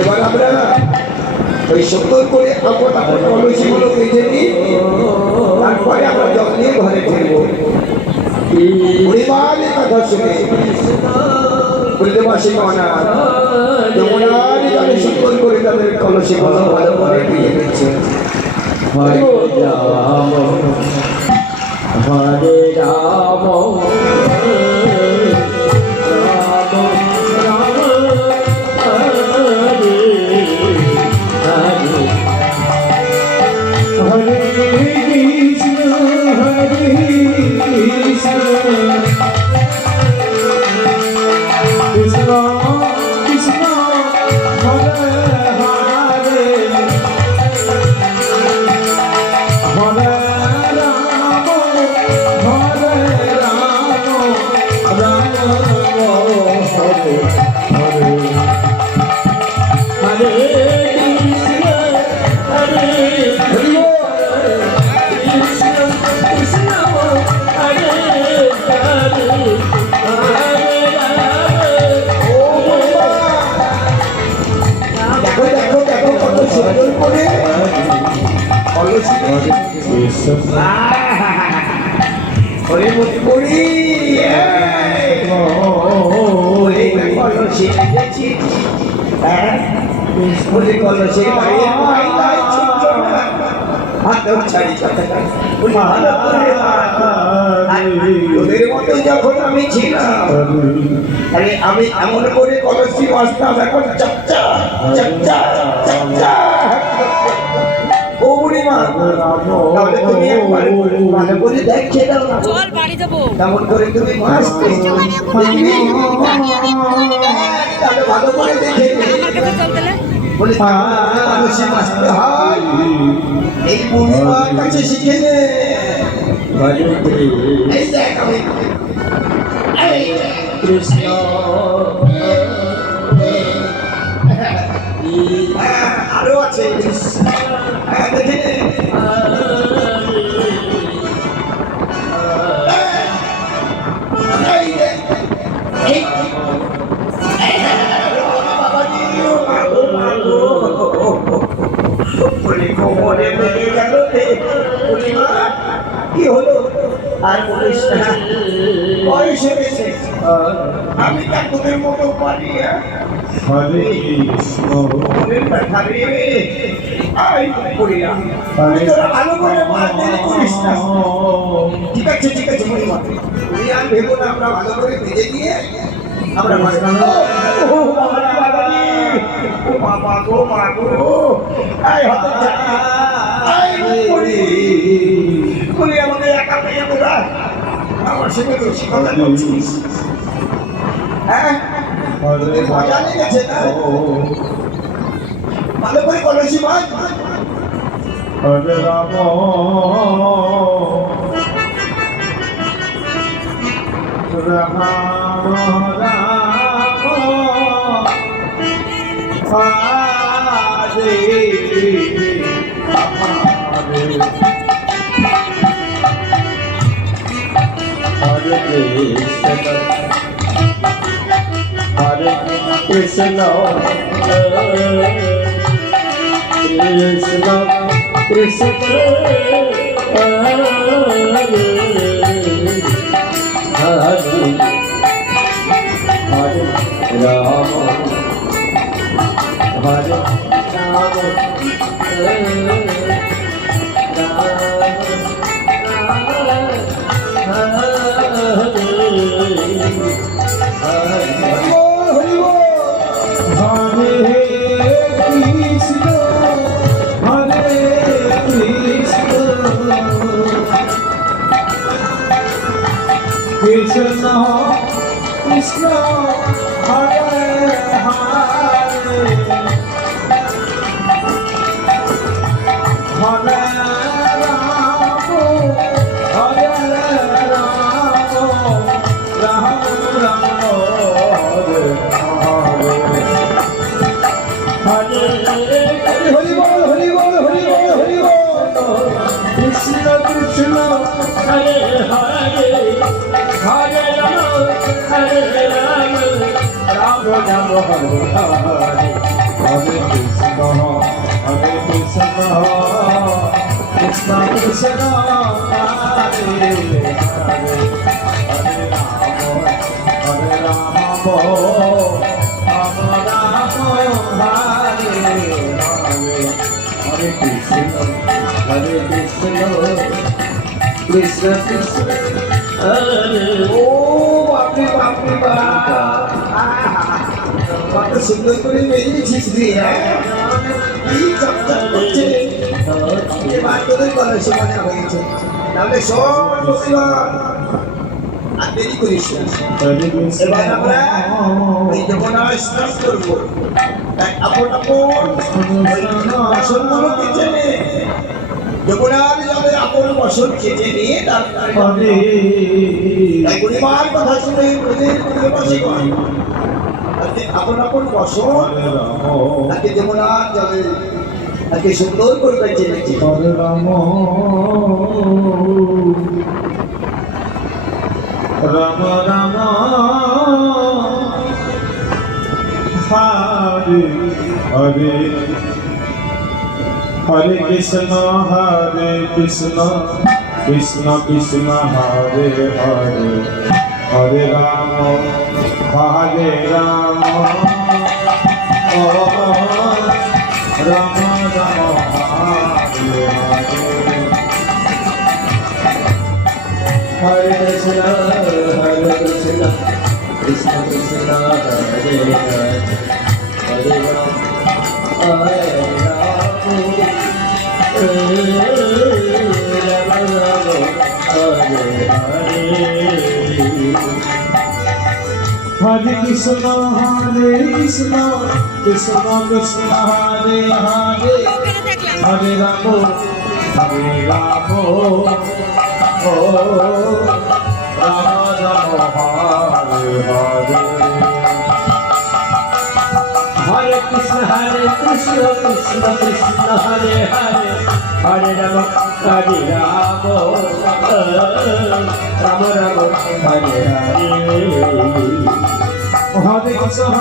এবার আমরা ওই সুন্দর করে কলসিগুলো বেঁধে নিই, তারপরে আমরা জল নিয়ে ঘরে ফিরবো। পরিবারের কথা শুনে বলতে পারছি না, যমুনার জলে সুন্দর করে তাদের কলসিগুলো ভালো করে দিয়ে দিচ্ছে। হরে রাম হরে Ram Krishna Krishna Hare Hare ওরে মতি করি কলসি দেখেছি ওরে কলসি ওদের মতো যখন আমি ছিলাম আমি এমন করে কলসি বাঁচতাম এখন চাপচা চাপচা চাপচা ও বুড়িমা তাহলে তুমি একবার ভালো করে দেখে দাও না চল বাড়ি যাবো কেমন করে তুমি মাসতে তাহলে ভালো করে দেখে আমার কাছে চল তাহলে বলে মানুষে মাসতে হয় এই বুড়িমার কাছে শিখে নে এই দেখ আমি এই কৃষ্ণ আরো আছে দেখে নে কি হলো আর বলিস না বয়স হয়েছে আমি তা তোদের মতো পারি ভালো করে ঠিক আছে ঠিক আছে তুমি আর ভেবো না আমরা ভালো করে ভেজে দিয়ে আমরা বাবা গো মা গো আমাদের একা পেয়ে তোরা আমার সঙ্গে তো শিক্ষা করছিস হ্যাঁ মজা লেগেছে না ভালো করে কলসি মাছ হরে রাম রাম রাম হরে Hare Krishna, Krishna Krishna, Hare Hare Hare Rama, Hare Krishna Krishna Hare Hare Hare Rama Hare Rama Rama Rama Hare Hare Hari Bol Hari Bol Hari Bol Hari Bol Krishna Krishna Hare Hare Hare Rama Hare Rama Rama Rama Hare Hare Hare Krishna Hare Krishna Krishna Krishna Hare Hare Hare Rama Rama Rama Hare Hare Hare Krishna Krishna Krishna ও বাপরে বাপরে কত সুন্দর করে বেরিয়েছিস তুই কি চকচক করছে এবার তোদের কলেজে মজা হয়েছে তাহলে সব আর দেরি করিস এবার আমরা এই যমুনা স্নান করবো আপন আপন আসনগুলো কেটে নে যমুনার জলে আপন বসন কেটে নিয়ে তারপরে পরিবার কথা শুনে বসে আপন আপন বসন তাকে যমুনা জলে তাকে সুন্দর করে বেঁচেছি। হরে রাম রাম রাম হরে হরে হরে কৃষ্ণ কৃষ্ণ কৃষ্ণ হরে হরে হরে রাম হরে রাম রাম রাম হরে হরে কৃষ্ণ কৃষ্ণ কৃষ্ণ হরে হরে হরে রাম হরে Ram Ram Hare Hare Hare Krishna, Krishna Krishna, Hare Hare, Hare Ramo, oh, Rama Rama, Hare Hare. Hare Krishna, Krishna Krishna, Hare Hare, Hare Rama, Hare Rama, Rama Rama, Hare Hare. Hare Krishna,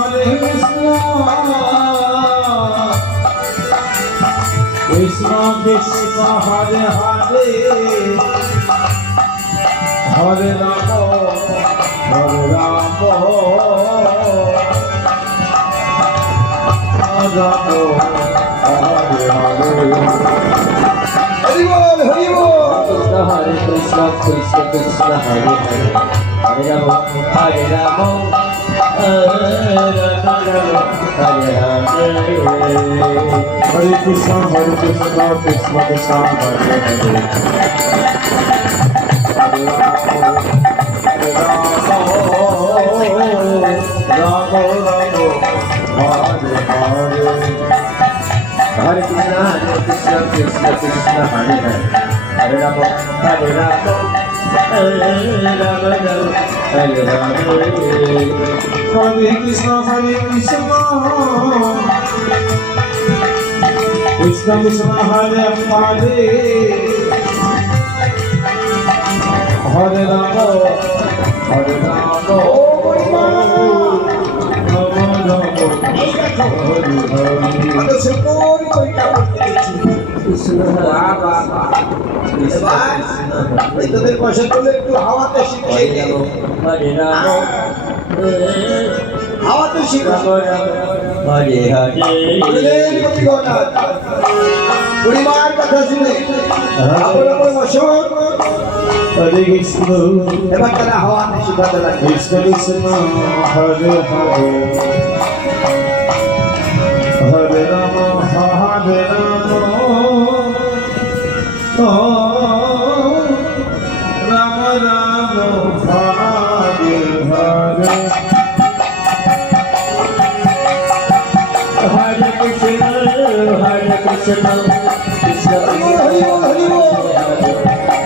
Krishna Krishna, Hare Hare, Hare Ramo, Hare Ramo, Ramo, Hare Hare. Hare Bol, Hare Bol. Hare Krishna, Krishna Krishna, Hare Hare, Hare Rama, Hare Rama, Rama Rama, Hare Hare. Hare Krishna, Krishna Krishna, Hare Hare, Hare Ramo, Hare Ramo, Ramo Ramo, Hare Hare. Hare Krishna, Krishna Krishna, Hare Hare, Hare Rama, Hare Rama, Rama Rama, Hare Hare. Hare Krishna, Krishna Krishna, Hare Hare, Hare Ramo, Hare Ramo, Ramo Ramo, Hare Hare. সুন্দর কইটা করতে দিচ্ছি। বাহ বাহ বাহ। এবার এই তোদের পয়সা তুলে একটু হাওয়াতে শিখিয়ে দে। হরে রাম, হাওয়াতে শিখা। হরে হরে। পরিবার কথা শুনে আপন আপন বসো। Hare Krishna, এবার তারা হাওয়াতে শিখাতে লাগে। Krishna Krishna, Hare Hare, Hare Rama, Hare Rama, oh, Rama Rama, Hare Hare. Hare Krishna, Hare Krishna, Krishna Hare Bol, Hare Bol.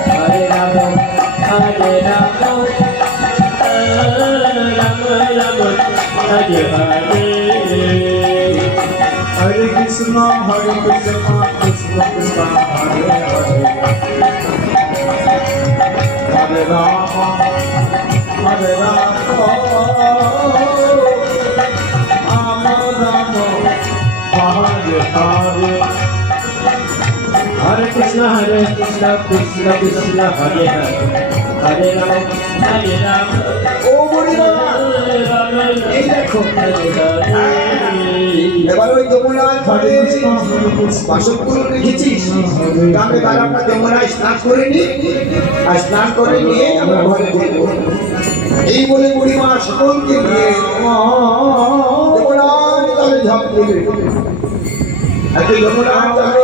Hare Rama, Hare Rama, Rama Rama, Hare Hare. Hare Krishna, Krishna Krishna, Hare Hare, Hare Rama, Hare Rama, Rama Rama, Hare Hare. Hare Krishna, Krishna Krishna, Hare Hare, Hare Rama, Hare Rama. ও বড়িরা, এই দেখো, এবার ওই যমুনার ঘাটে বাসনগুলো রেখেছিস। আমি তাহলে আমরা যমুনায় স্নান করে নিই, আর স্নান করে নিয়ে আমরা ঘরে ফিরবো। এই বলে বুড়িমা সকলকে নিয়ে যমুনার তলে ঝাঁপ দিলে। আজকে যমুনার তলে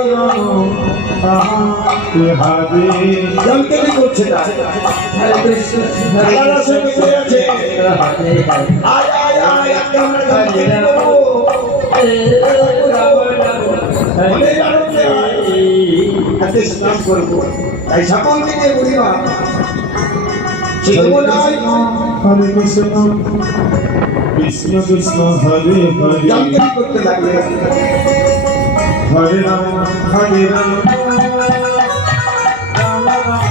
জলকেলি করছে না। হরে কৃষ্ণ, হরে কৃষ্ণ, আছে। আয় আয় আয়, আজকে আমরা জলকেলি করবো। অনেক আনন্দে আয়। আজকে স্নান করবো। তাই সকলকে নিয়ে বুড়িমা সেই যমুনায় Hare Krishna, Krishna Krishna, Hare Hare. জলকেলি করতে লাগলে। Hare Ram, Hare Ram, Ram Ram,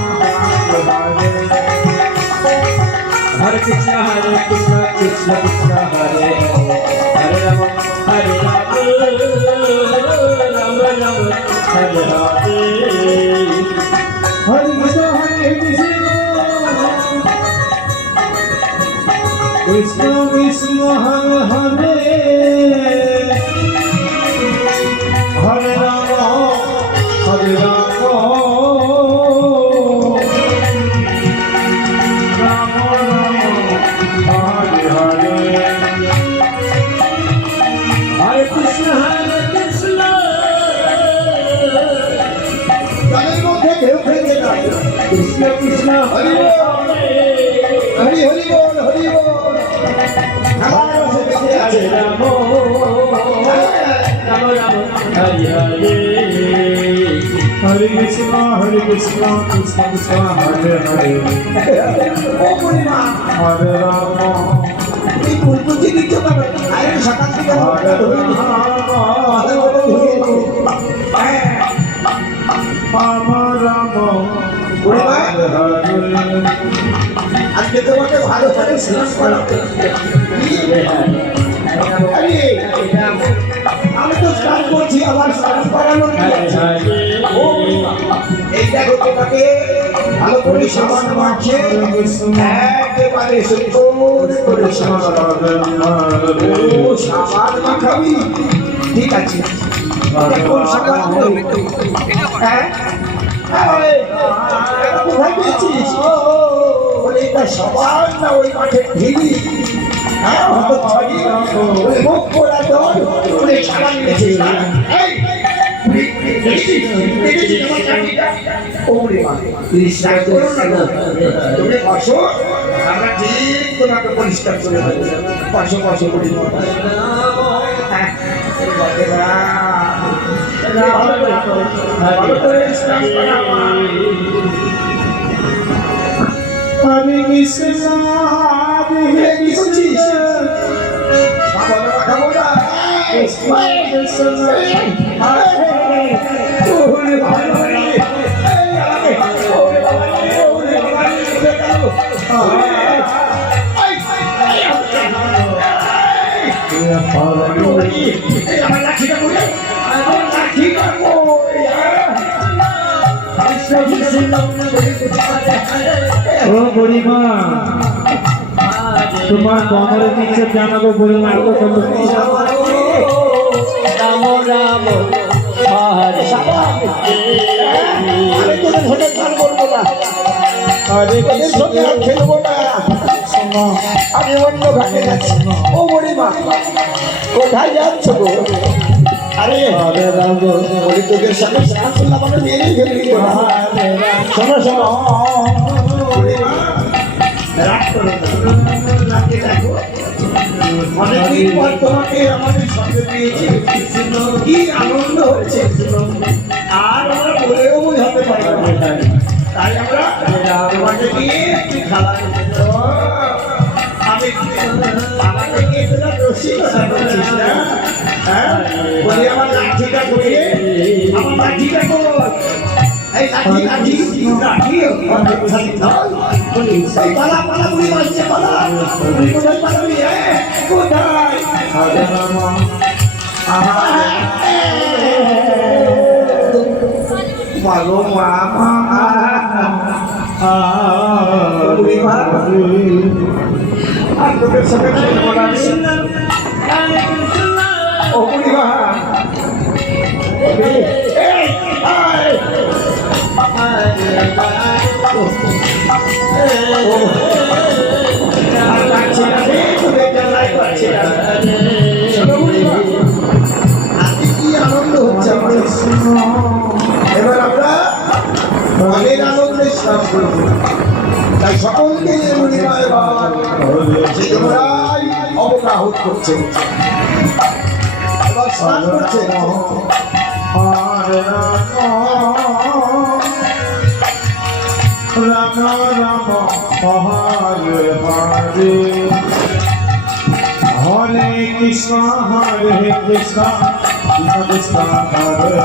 Hare Hare Krishna, Krishna Krishna, Hare Hare Rama, Hare Rama, Rama Rama, Hare Hare. Hare Krishna, Krishna Krishna, Hare Hare, Hare Rama, Hare Rama, Rama Rama, Hare Hare. Hare Krishna, Krishna. তাদের মধ্যে কেউ ফেলছে না কৃষ্ণ কৃষ্ণ হরি বল, হরি হরি বল, হরি বল। আমার রসে বেঁচে আছে। হরে Ram Ram Ram Hare Hare Hare Krishna, Krishna Krishna, Hare Hare, ও পরিমা, Hare Rama, এই ফুলকুচি দিচ্ছ কেন? আরে সকাল থেকে আমার Hare ধরে নি। মাথার মধ্যে ঢুকিয়ে দিচ্ছি। হ্যাঁ, Rama Rama, Hare Hare. আজকে তোমাকে ভালো করে স্নান করাবো। আরে, আমি তো স্নান করছি, আমার স্নান করানোর কি আছে? ও পরিমা, এই দেখো তোমাকে ভালো করে সাবান মাখিয়ে একেবারে সুন্দর করে সাবান। ও সাবান মাখাবি? ঠিক আছে। কোন সাবান আনবো? হ্যাঁ? এই, এটা কোথায় পেয়েছিস? বলে, এটা সাবান না ওই মাঠের ঢিলি? হ্যাঁ, হয়তো ছড়ি, ওই মুখ পোড়া জল, ওই সাবান এনেছিস না? এই, দেখেছিস? দেখেছিস আমার চাকরিটা? ওরে মা, বিশ্বাস করো না গো। তুমি বসো, আমরা ঠিক তোমাকে পরিষ্কার করে দেবো। বসো, বসো, বসো। হ্যাঁ, বসে না। ভালো করে স্নান করাবো। Hare Krishna, Hare কি করছিস? Krishna, সাবান মাখাবো না। Krishna Krishna, ওরে বাবা রে। এই আমাকে, ওরে বাবা রে, ওরে বাবা রে, কোথায় গেল? এই, এই, আমার লাঠিটা কই? আমার লাঠিটা কই? কৃষ্ণ কৃষ্ণ হরে হরে ও বুড়িমা, তোমার কোমরে নিচে জানাবো বুড়িমা, এত সুন্দর রাম রাম হরে আরে তোদের সাথে গান বলবো না, হরে তোদের সঙ্গে আর খেলবো না, আমি অন্য ঘাটে যাচ্ছি। ও বুড়িমা, কোথায় যাচ্ছ গো? আরে হরে রাম, বলি তোদের সাথে স্নান করলে আমাকে মেরেই ফেলে দিত না। শোনো শোনো বুড়িমা, রাগ করো না, রাগে দেখো অনেকদিন পর তোমাকে আমাদের সঙ্গে পেয়েছি, কি আনন্দ হচ্ছে আর আমরা বলেও বোঝাতে পারবো না। তাই আমরা তোমাকে নিয়ে একটু খেলা করবো। আমি আমাকে নিয়ে তোরা রসিকতা করছিস না? হ্যাঁ, বলি আমার লাঠিটা করিয়ে, আমার লাঠিটা কর। এই লাঠি লাঠি লাঠি কোথায় ধর? এই পালা পালা বুড়ি মারছে, পালা কোথায় পালাবি? কোথায়? হরে রাম, মাগো মা বুড়ি মা, আর তোদের সাথে খেলবো না রে। ও বুড়ি মা, এই, আয়। আর পারছি না রে, তোদের জ্বালায় পারছি না। শোনো বুড়ি মা, আজকে কি আনন্দ হচ্ছে আমাদের। এবার আমরা অনেক আনন্দের স্নান করবো। তাই সকলকে নিয়ে বুড়ি মা এবার যে তোমরাই অবগাহত করছে, এবার স্নান করছে। হরে রাম, রাম রাম, হরে হরে, হরে কৃষ্ণ, কৃষ্ণ কৃষ্ণ, হরে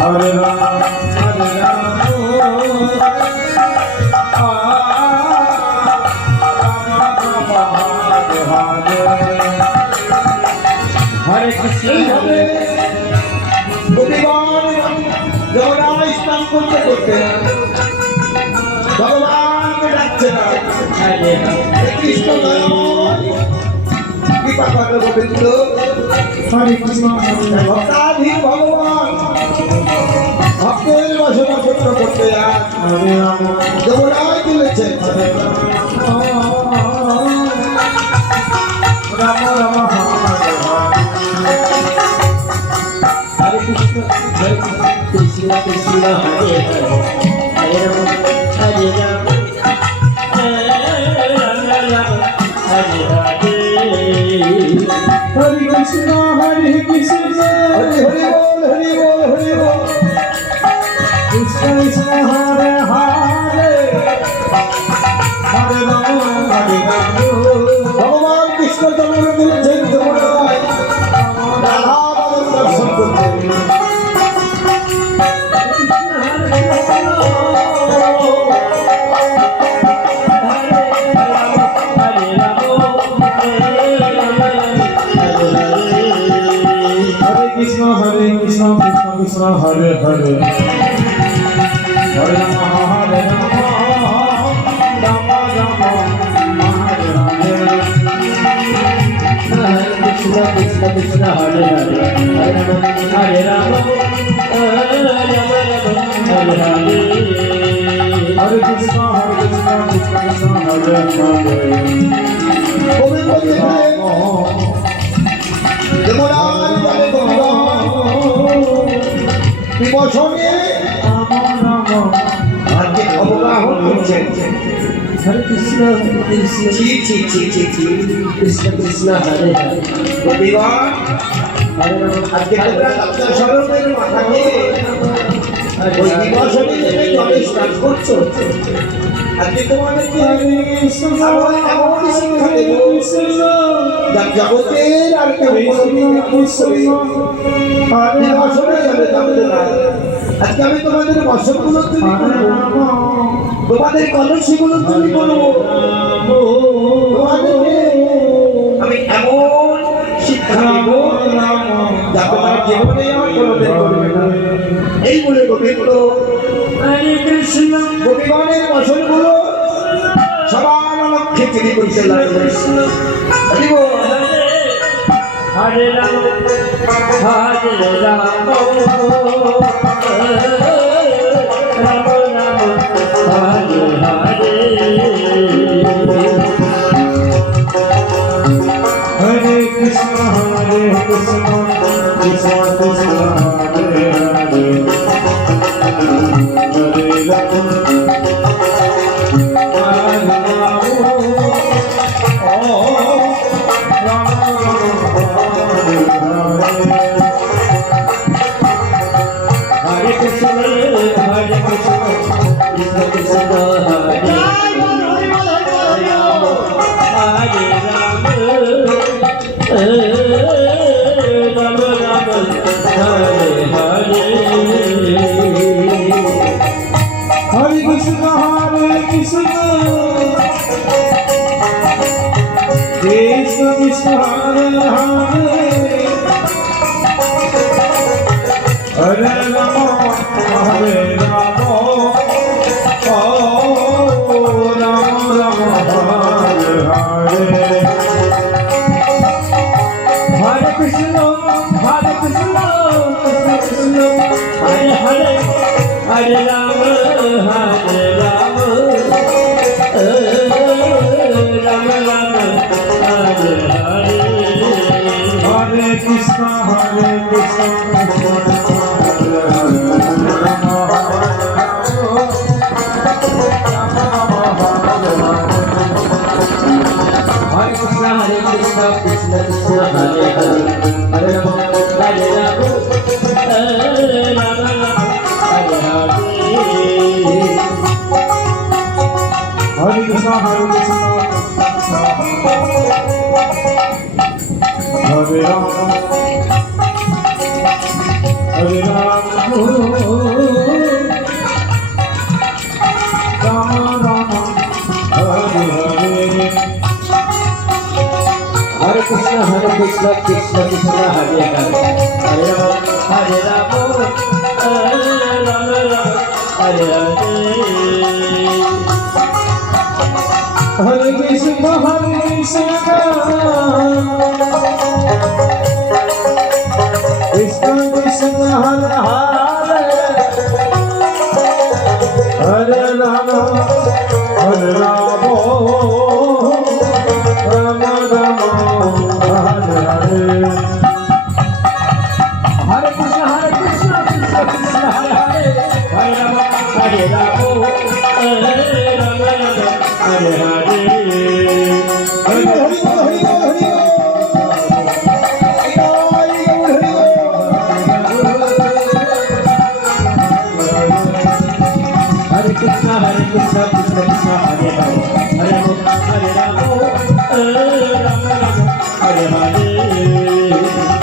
Hare Ram, Hare এইভাবে প্রতিবার যমুনায় স্নান করতে করতে ভগবানকে ডাকছে না হে কৃষ্ণ দয়াময়, কৃপা করো গোবিন্দ। ভক্তাধীন ভগবান ভক্তের বাসনা পূর্ণ করতে আজ যমুনায় তুলেছে। Ram Ram Hare Krishna, Krishna Krishna, Hare Hare, Hare Ram, Hare Ram, Hare Ram, Hare Hare. Hare Krishna, Hare Krishna, Hari Hari বল, হরি বল, হরি বল। Krishna Krishna, Hare Hare, Hare Ram, Hare Ram. ভগবান কৃষ্ণ জন্ম দিয়েছেন যমুনায় রাধা মাধব দর্শন করতে। Hare Krishna, Hare Krishna, Krishna Krishna, Hare Hare, Hare Rama, Hare Rama, Rama Rama, Hare Hare. Hare Krishna, Krishna Krishna, Hare Hare, Hare Ram, Hare Ram, Hare Ram, Hare Hare. Hare Krishna, Krishna Krishna, Hare Hare. কবি বলছেন যমুনার জলে ভগবান বিবশনে আজকে অবগাহন করছেন। Hare Krishna, Krishna ছি ছি ছি ছি ছি Krishna Krishna, Hare Hare, কবিগণ, Hare Ram, আজকে তোমরা লজ্জা স্বরূপের মাথাকে ওই বিবশনে নেমে জলে স্নান করছো। আজকে তোমাদেরকে আমরা এমন শিক্ষা দেব যা জগতের আর কেউ কোনোদিন বিবশনে যাবে যাবে না। আজকে আমি তোমাদের বসনগুলো তুমি করবো, তোমাদের কলসিগুলো তুমি করবো, তোমাদেরকে আমি এমন শিক্ষা দেব যা তোমার জীবনে আমার কোনোদিন করবে না। এই বলে গোবিন্দ Hare Krishna, গোপীগণের বসনগুলো সবার লক্ষ্যে তিনি করতে লাগলেন। হরি বল। Hare Ram, Hare Ram, Ram Ram, Hare Hare. Hare Krishna, Hare Krishna, Krishna Krishna, Hare Hare, Hare Rama, Hare Rama, oh Rama Rama, Hare Hare. Hare Krishna, Hare Krishna, Krishna Krishna, Hare Hare, Hare Ram, Ram Ram, Hare Hare. Hare Krishna, Hare Krishna, Krishna Krishna, Hare Hare, Hare Rama, Hare Rama, oh Rama Rama, Hare Hare. Hare Krishna, Hare Krishna, Krishna Krishna, Hare Hare, Hare Ram, Hare Ram, Ram Ram, Hare Hare. Hare Krishna, Hare Krishna, Krishna Krishna, Hare Hare, Rama Hare Krishna, Hare Krishna, Krishna Krishna, Hare Hare, Hare Ram, Hare Ram, Ram Ram, Hare Hare. Hare Krishna, Hare Krishna, Hare Rama, Hare Rama Rama Hare Hare Hare Krishna Krishna Krishna Hare Hare Hare Rama Rama Rama Hare Hare Hare Krishna Krishna Krishna Hare Hare Hare Rama Rama Rama Hare Hare Hare Krishna Krishna Krishna Hare Hare Hare Rama Hare Hare Hare Krishna Krishna Krishna Hare Hare Hare Rama Hare Hare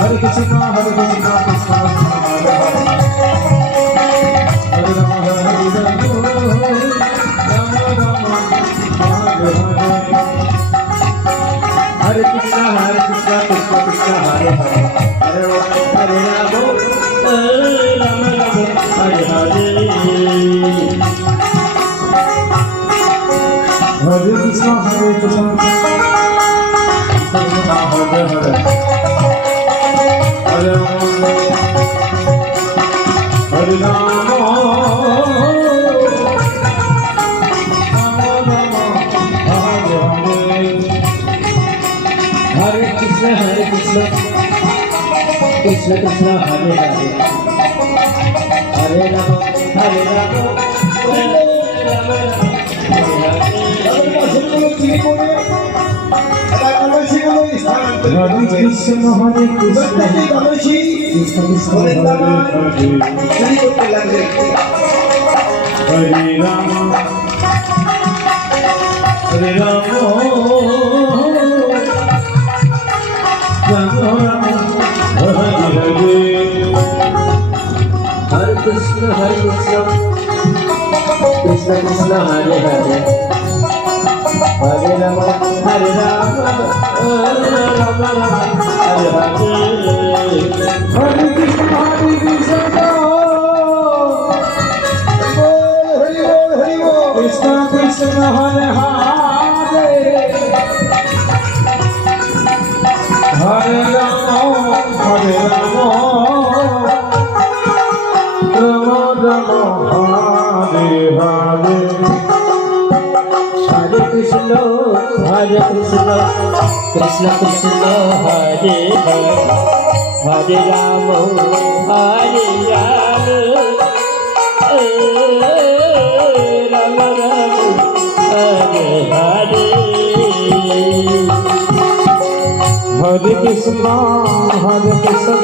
Hare Krishna Krishna Hare Hare Hare Rama Rama Rama Hare Hare Hare Krishna Krishna Krishna Hare Hare Hare Rama Hare Hare Hare Krishna Krishna Hare Hare Hare Rama Hare Rama Hare Krishna Krishna Krishna Hare Hare Hare Rama Hare Rama Hare Krishna Hare Krishna Krishna Krishna Hare Hare Hare Rama Hare Rama Rama Rama Hare Hare Hare Krishna Krishna Krishna Hare Hare Hare Rama Hare Rama Rama Rama Hare Hare Hare Krishna Krishna Krishna Hare Hare Hare Rama Hare Rama Rama Rama Hare Hare Hare Krishna Krishna Krishna Hare Hare Hare Rama Hare Rama Rama Rama Hare Hare Hare Krishna Krishna Krishna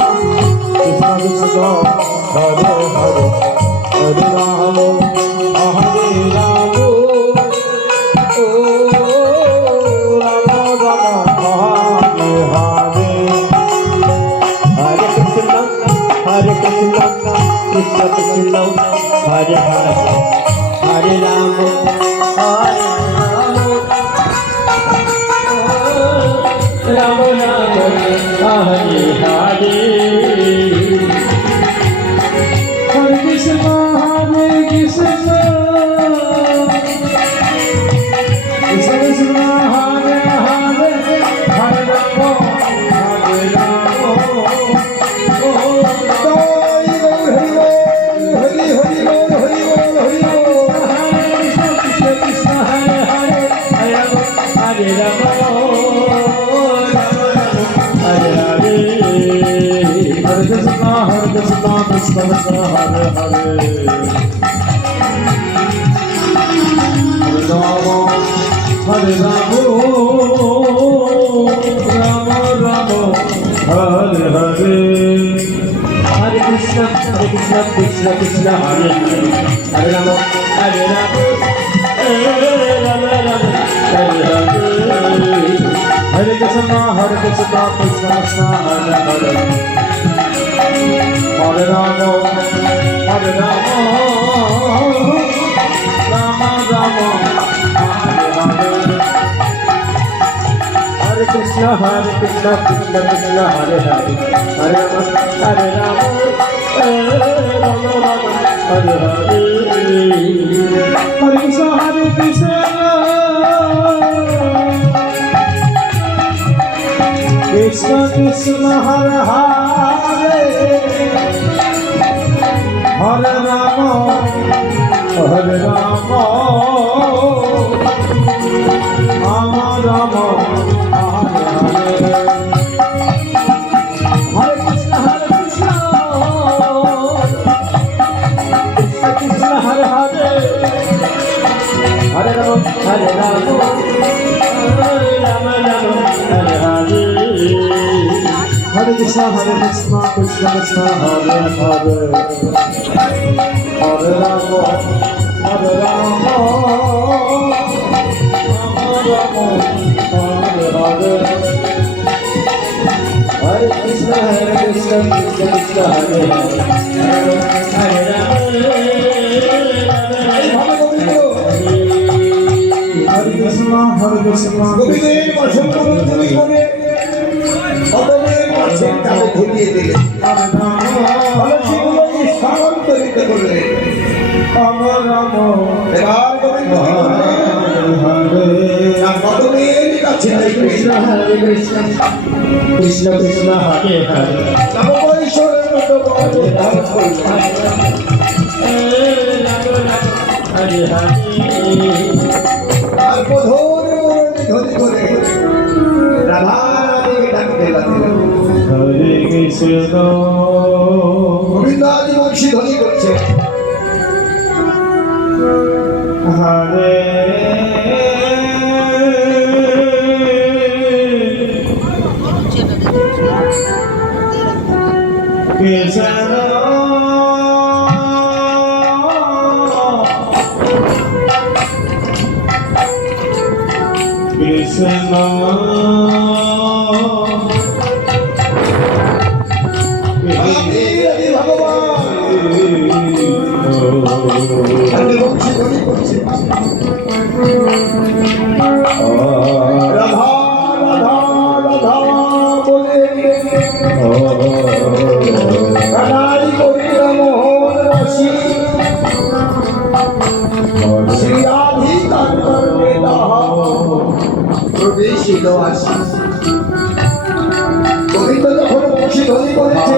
Hare Hare Hare Rama Hare Rama Rama Rama Hare Hare Hare Krishna Krishna Krishna Hare Hare Hare Rama Hare Rama Rama Hare Hare Hare Krishna Krishna Krishna Hare Hare Hare Rama Hare Rama Krishna Hare Hare Hare Rama Rama Rama Hare Hare Hare Krishna Krishna Krishna Hare Hare Hare Rama Hare Rama Rama Rama Hare Hare Hare Krishna Krishna Hare Hare Hare Hare Rama, Hare Rama, Rama Rama, Hare Hare. Hare Krishna, Krishna Krishna, Hare Hare, Hare Rama, Hare Rama, Rama Rama, Hare Hare. Hare Krishna, Krishna Krishna, Hare Hare, Hare Rama, Hare Rama, Rama Rama, Hare Hare. Hare Krishna, Krishna Krishna, Hare Hare, Hare Rama, Hare Rama, Rama Rama, Hare Hare. Hare Krishna, Krishna Krishna, Hare Hare, Hare Rama, Hare Rama, Rama Rama, Hare Hare. Hare Krishna, Krishna Krishna, Hare Hare, Hare Rama, Hare Krishna, গোপীদের বসন্ত তুমি করে অতমের মাছের কালে ঢুকিয়ে দিলে ফলে সেগুলোকে স্থানান্তরিত করলে এবার গোবিন্দ অতমের কাছে Krishna Krishna, Hare Hare. নববৈশ্বরের মতো ধারণ করলে Hare Hare. আর প্রধর ধরে করে রাধা রানীকে ডাকতে লাগলেন Hare Krishna, গোবিন্দ আদি বংশী ধ্বনি করছে Hare Krishna, Krishna, আদি আদি ভগবান আদি বংশী ধ্বনি করছে রাধা রাধা রাধা বলে কানাই করিল মোহন রাশি শ্রী আধি তার করবে প্রবেশিত আসি গোবিন্দ যখন বংশী ধ্বনি করেছে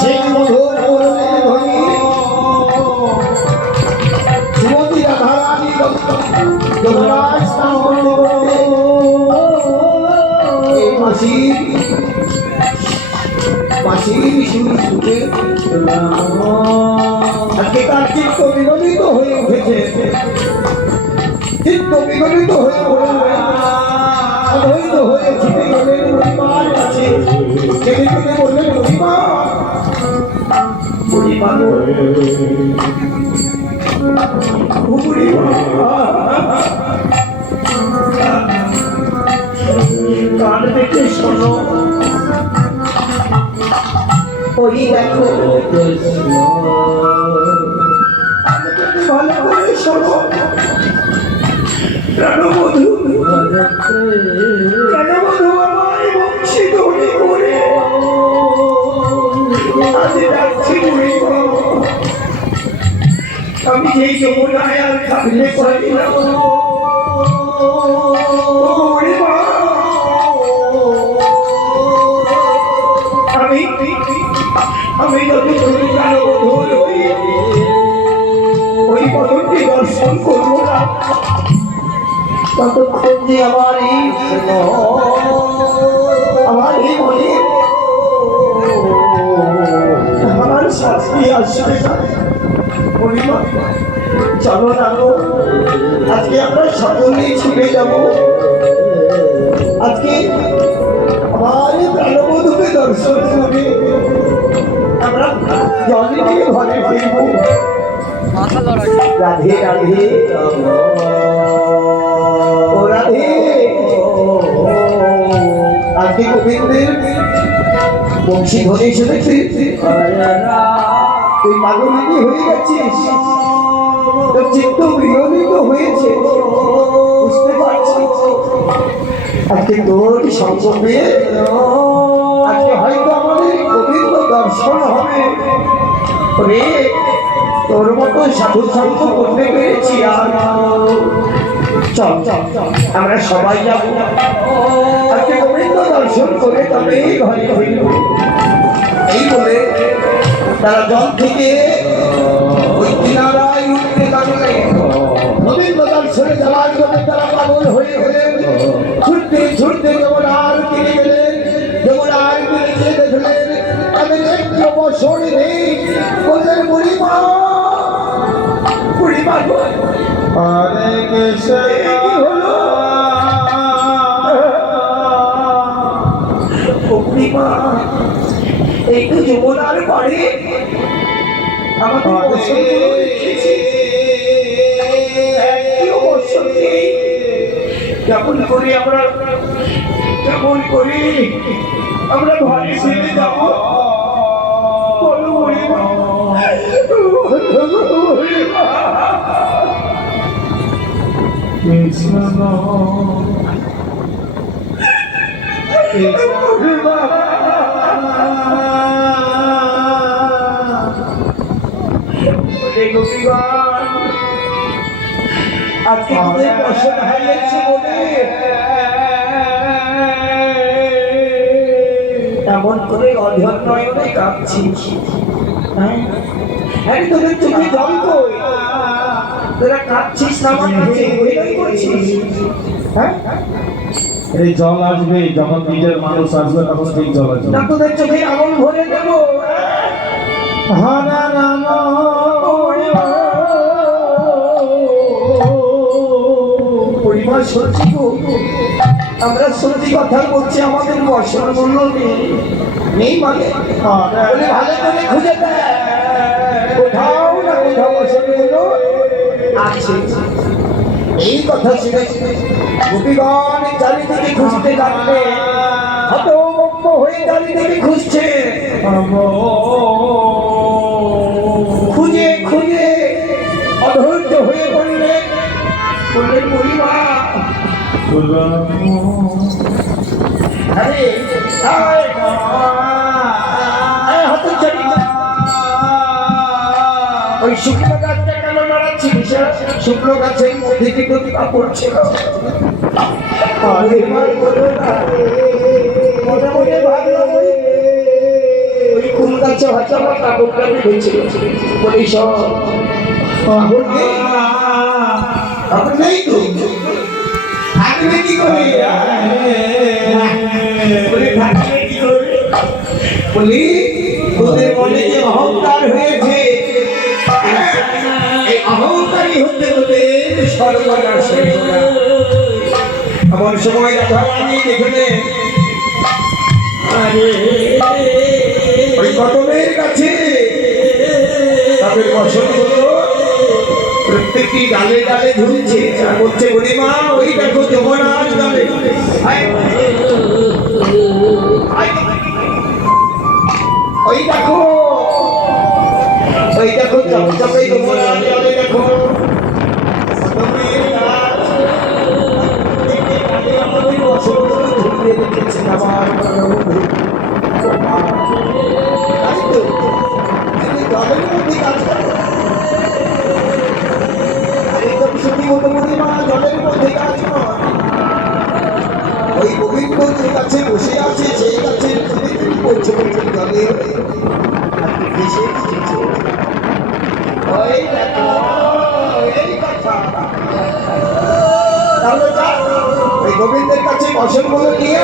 সেই মধুর মুরলীর ধ্বনি শ্রীমতী রাধারানী যমরাজ স্নান করতে করতে এই মাসির সুর সুখে আজকে তার চিত্ত বিগলিত হয়ে উঠেছে চিত্ত বিগলিত হয়ে পড়ে অধৈর্য হয়ে ছুটে গেলেন পরিবার কাছে ডেকে ডেকে বললেন পরিবার কান থেকে শোনো ওই দেখো ভালো করে শোনো প্রাণবধূ আমার বংশী ধ্বনি করে আজ ডাকছি বুড়িমা আমি যেই যমুনায় আর থাকতে পারি না বুড়িমা আমি যদি প্রাণবধূর ওই পদটি দর্শন করবো না ততক্ষণ যে আমার এই মনে আমার শাস্তি আসবে না পরিমা চলো না গো আজকে আমরা সকলেই ছুটে যাব আজকে আমার প্রাণবধূকে দর্শন করে আমরা জলে নিয়ে ঘরে ফিরব রাধে রাধে ও রাধে আজকে গোবিন্দের বংশী ধরে হিসেবে তুই পাগলিনী হয়ে গেছিস, তোর চিত্ত বিনোদিত হয়েছে, বুঝতে পারছি। আজকে তোর সঙ্গ পেয়ে আজকে হয়তো আমাদের গোবিন্দ দর্শন হবে। ওরে তোর মতো সাধু সঙ্গ করতে পেরেছি, আর চল আমরা সবাই যাব আজকে গোবিন্দ দর্শন করে তবে ঘরে হইল। এই বলে তারা জল থেকে ওই কিনারায় উঠতে লাগলে গোবিন্দ দর্শনে যাওয়ার জন্য তারা পাগল হয়ে হলেন। ছুটতে ছুটতে যমুনার তীরে গেলেন, যমুনার তীরে গিয়ে দেখলেন তাদের একটু বছর নেই। বললেন বুড়িমা, বুড়িমা গো, হরে কৃষ্ণ কি হলো? ও বুড়িমা, এই তো যমুনার পরে আমাদের বছরগুলো দেখেছি, একটিও বছর নেই। কেমন করে আমরা ঘরে ফিরে যাবো? বলো বুড়িমা, বুড়িমা। কৃষ্ণ আজকে তোদের বছর হারিয়েছে বলে এমন করে অধর নয়নে কাঁদছিস। হ্যাঁ, তোদের চোখে জল কই? তোরা কাঁদছিস না, আমার কাছে অভিনয় করছিস। হ্যাঁ, এই জল আসবে যখন নিজের মানুষ আসবে তখন ঠিক জল আসবে। না তোদের চোখে আগুন ভরে দেবো। হরে রাম পরিবার সত্যি গো, আমরা সত্যি কথা বলছি, আমাদের বছর মূল্য নেই মানে বলে ভালো করে খুঁজে দেয়, কোথাও না কোথাও বছর মূল্য আছে। এই কথা শুনে গোপীগণ চারিদিকে খুঁজতে লাগবে, হতভম্ব হয়ে চারিদিকে খুঁজছে। খুঁজে খুঁজে অধৈর্য হয়ে পড়লেন, বললেন বুড়িমা, আরে হতচারী, ওই শুকনো গাছটা কেন মারাচ্ছিস? শুকনো গাছের মধ্যে কি প্রতিভা পড়ছে? মনে মনে ভাবলাম ওই কুল গাছে হয়তো আমার কাপড়টা বেঁচে বলি সব নেই তো থাকবে কি করে? থাকবে কি করে বলি, তোদের মনে যে অহংকার হয়েছে, এই অহংকারী হতে হতে সর্বনাশ হয়ে গেল। এমন সময় আমি দেখলে ওই কটনের কাছে তাদের বসনগুলো প্রত্যেকটি ডালে ডালে ঝুলছে, আর বলছে বুড়িমা ওই দেখো যমুনার ডালে, ওই দেখো চকচকে যমুনার জলে দেখো ঝুলিয়ে রেখেছে আমার জলের মধ্যে কাজ করে। একদম সত্যি মতো বুড়িমা, জলের মধ্যে কাজ করে। ওই গোবিন্দ যে কাছে বসে আছে সেই গাছের করছে জলে ভেসে এসেছে। ওই দেখো এই কথা, তাহলে ওই গোবিন্দের কাছে বসনগুলো নিয়ে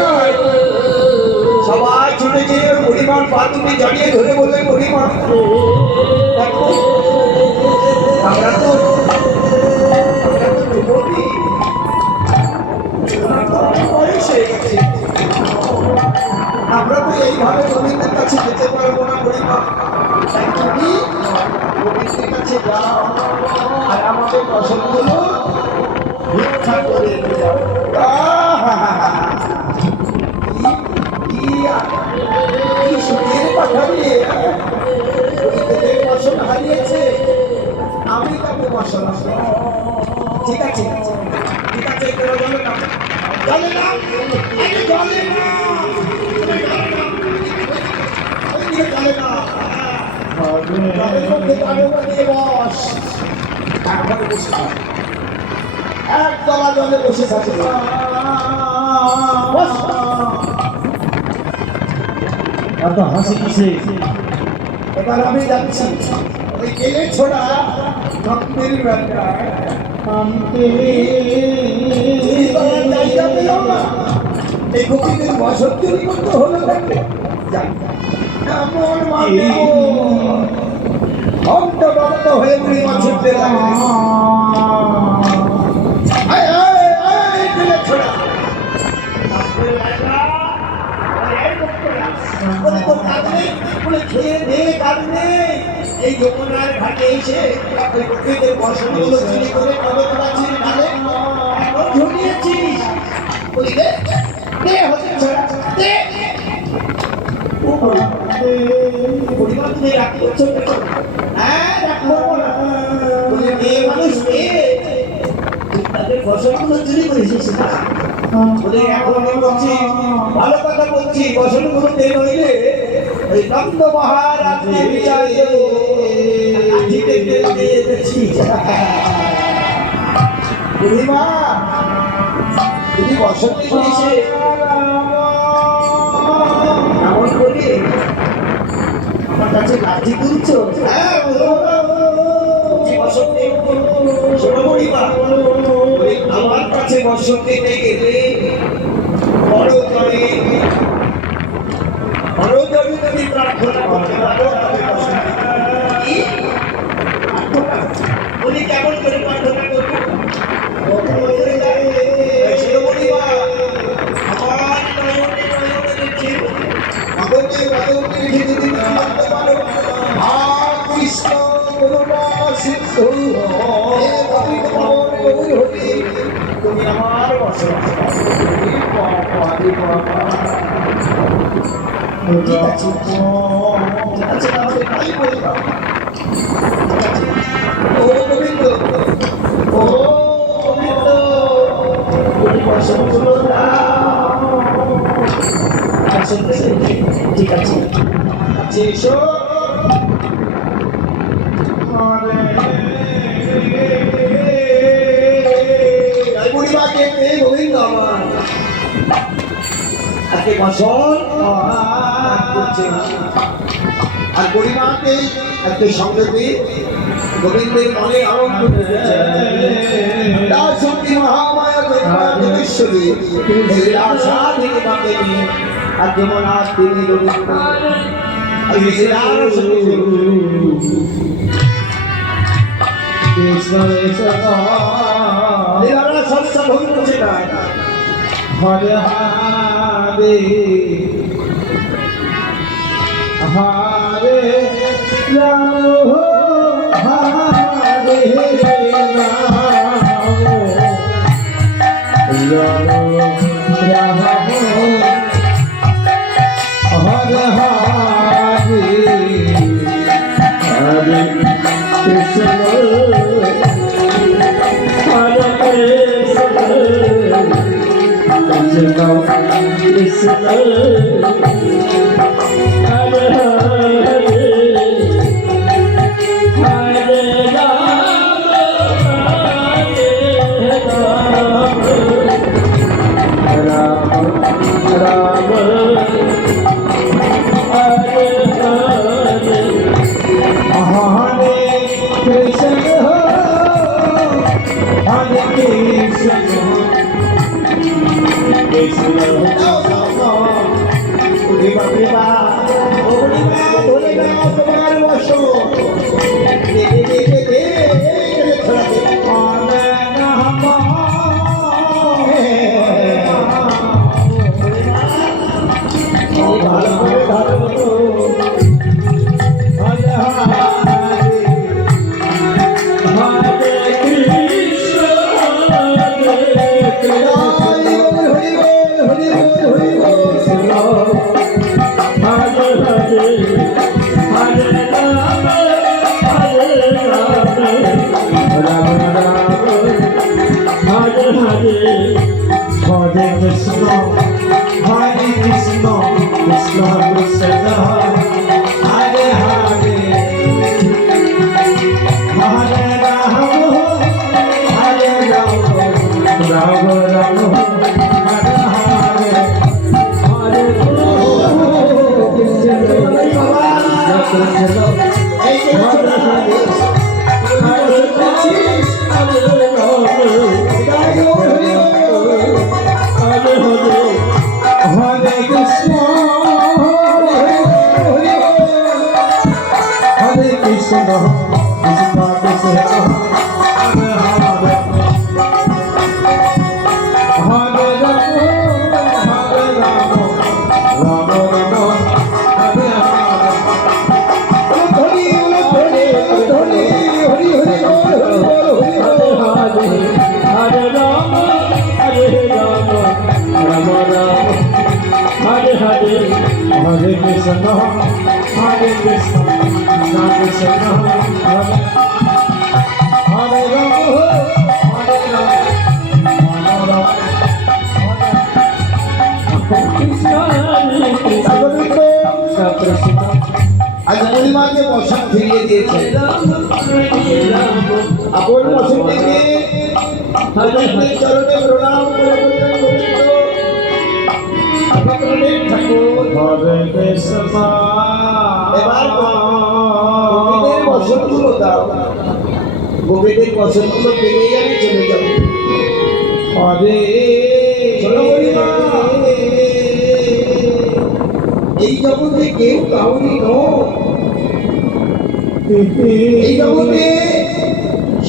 সবাই ছুটে গিয়ে বুড়িমার পা তুমি জড়িয়ে ধরে বললেন বুড়িমা দেখো আমরা তো যুবতী, বয়স হয়ে গেছে, আমরা তো এইভাবে গোবিন্দের কাছে যেতে পারবো না বুড়িমা, তাই তুমি গোবিন্দের কাছে যাও আর আমাদের বসনগুলো ভিক্ষা করে নিয়ে যাও। কি সুখ দিকে চলে না জলের মধ্যে কারণটা দিয়ে বস একবারে বসে থাক। এক তলা জলে বসে থাকে বস। এত হাসি কিসে? এবার আমি যাচ্ছি ওই গেলে ছোড়া ভক্তের ব্যাপার জায়গা পেল না এই গোপীদের বসত তৈরি করতে হলো তাকে। যাক, এমন মানে অন্তর্গত হয়ে বুড়িমা ছুটতে লাগবে। আয়, আয়, আয়, গেলে ছোড়া। বলে তোর কাজ নেই? বলে খেয়ে দে, কাজ নেই। এই যমুনার ঘাটে এসে ওই গোপীদের বসনগুলো চুরি করে কলকাছির ঢালে এখন ঝুলিয়েছিস। বলি দে, দে হতে ছোড়া, দে। ও বলি, পরিবার তুমি রাগ করছো কেন? হ্যাঁ, রাগ করবো না। বলি মেয়ে মানুষ মেয়ে, তুই তাদের ফসলগুলো চুরি করেছিস না? বলে এখন আমি বলছি, ভালো কথা বলছি, ফসলগুলো তেল হইলে ওই নন্দ মহারাজকে বিচার দেবো। লাঠিতে তেল দিয়ে দিচ্ছি। বুড়িমা, তুমি বসন্তে এসে এমন করে আমার কাছে লাঠি তুলছো? হ্যাঁ, বসন্তে শোনো বুড়িমা, আমার কাছে বসন্তে গেলে বড় জোরে যদি প্রার্থনা করতে পারো তবে বসন্তে কি? উনি কেমন করে প্রার্থনা করবেন? শোনো বুড়িমা, আমার নয়নে নয়নে দেখছি মাধবকে রেখে যদি তুমি করতে পারো, কৃষ্ণ করুণা সিন্ধু হে পতিত পাবন গৌর হরি, তুমি আমার বসবাস ঠিক আছে, ঠিক আছে, তাহলে তাই বললাম। ও গোবিন্দ, ও গোবিন্দ, তুমি বসনগুলো দাও। আসলে ঠিক আছে, আচ্ছা এসো। বুড়িমাকে গোবিন্দ আমার আজকে বসন করছে, আর বুড়িমাকে আজকে সঙ্গে পেয়ে গোবিন্দের মনে আনন্দ পেয়েছে। তার শক্তি মহামায়া যোগেশ্বরী এই আশা থেকে তাকে নিয়ে আর যেমন আজ তিনি গোবিন্দ সৎসা ভুল করছে না। হরে হরে হরে রাম হরে রাম রাম রাম হরে হরে কৃষ্ণ তোমার বসো ভালো করে ধরো। Hare Krishna, Hare Krishna, Krishna Krishna, Krishna এই যে হরে হরে হরে হরে কৃষ্ণ হরে কৃষ্ণ কৃষ্ণ কৃষ্ণ হরে হরে হরে রাম রাম রাম হরে Hare Krishna, Hare Krishna, Krishna Krishna, Hare Hare Rama, Hare Rama, Rama Rama, Hare Krishna, Hare Krishna, Krishna Krishna, আজ পরিমাকে বসন ফিরিয়ে দিয়েছে আপন বসন থেকে ভগবানের চরণে প্রণাম করে বললেন, গোবিন্দ আপনাদের ঠাকুর Hare Krishna, এবার গোবিন্দের বসনগুলো দাও, গোবিন্দের বসনগুলো পেয়ে আমি চলে যাবো। Hare চলো পরিমা, এই জগতে কেউ কাউরি নয়, এই জগতে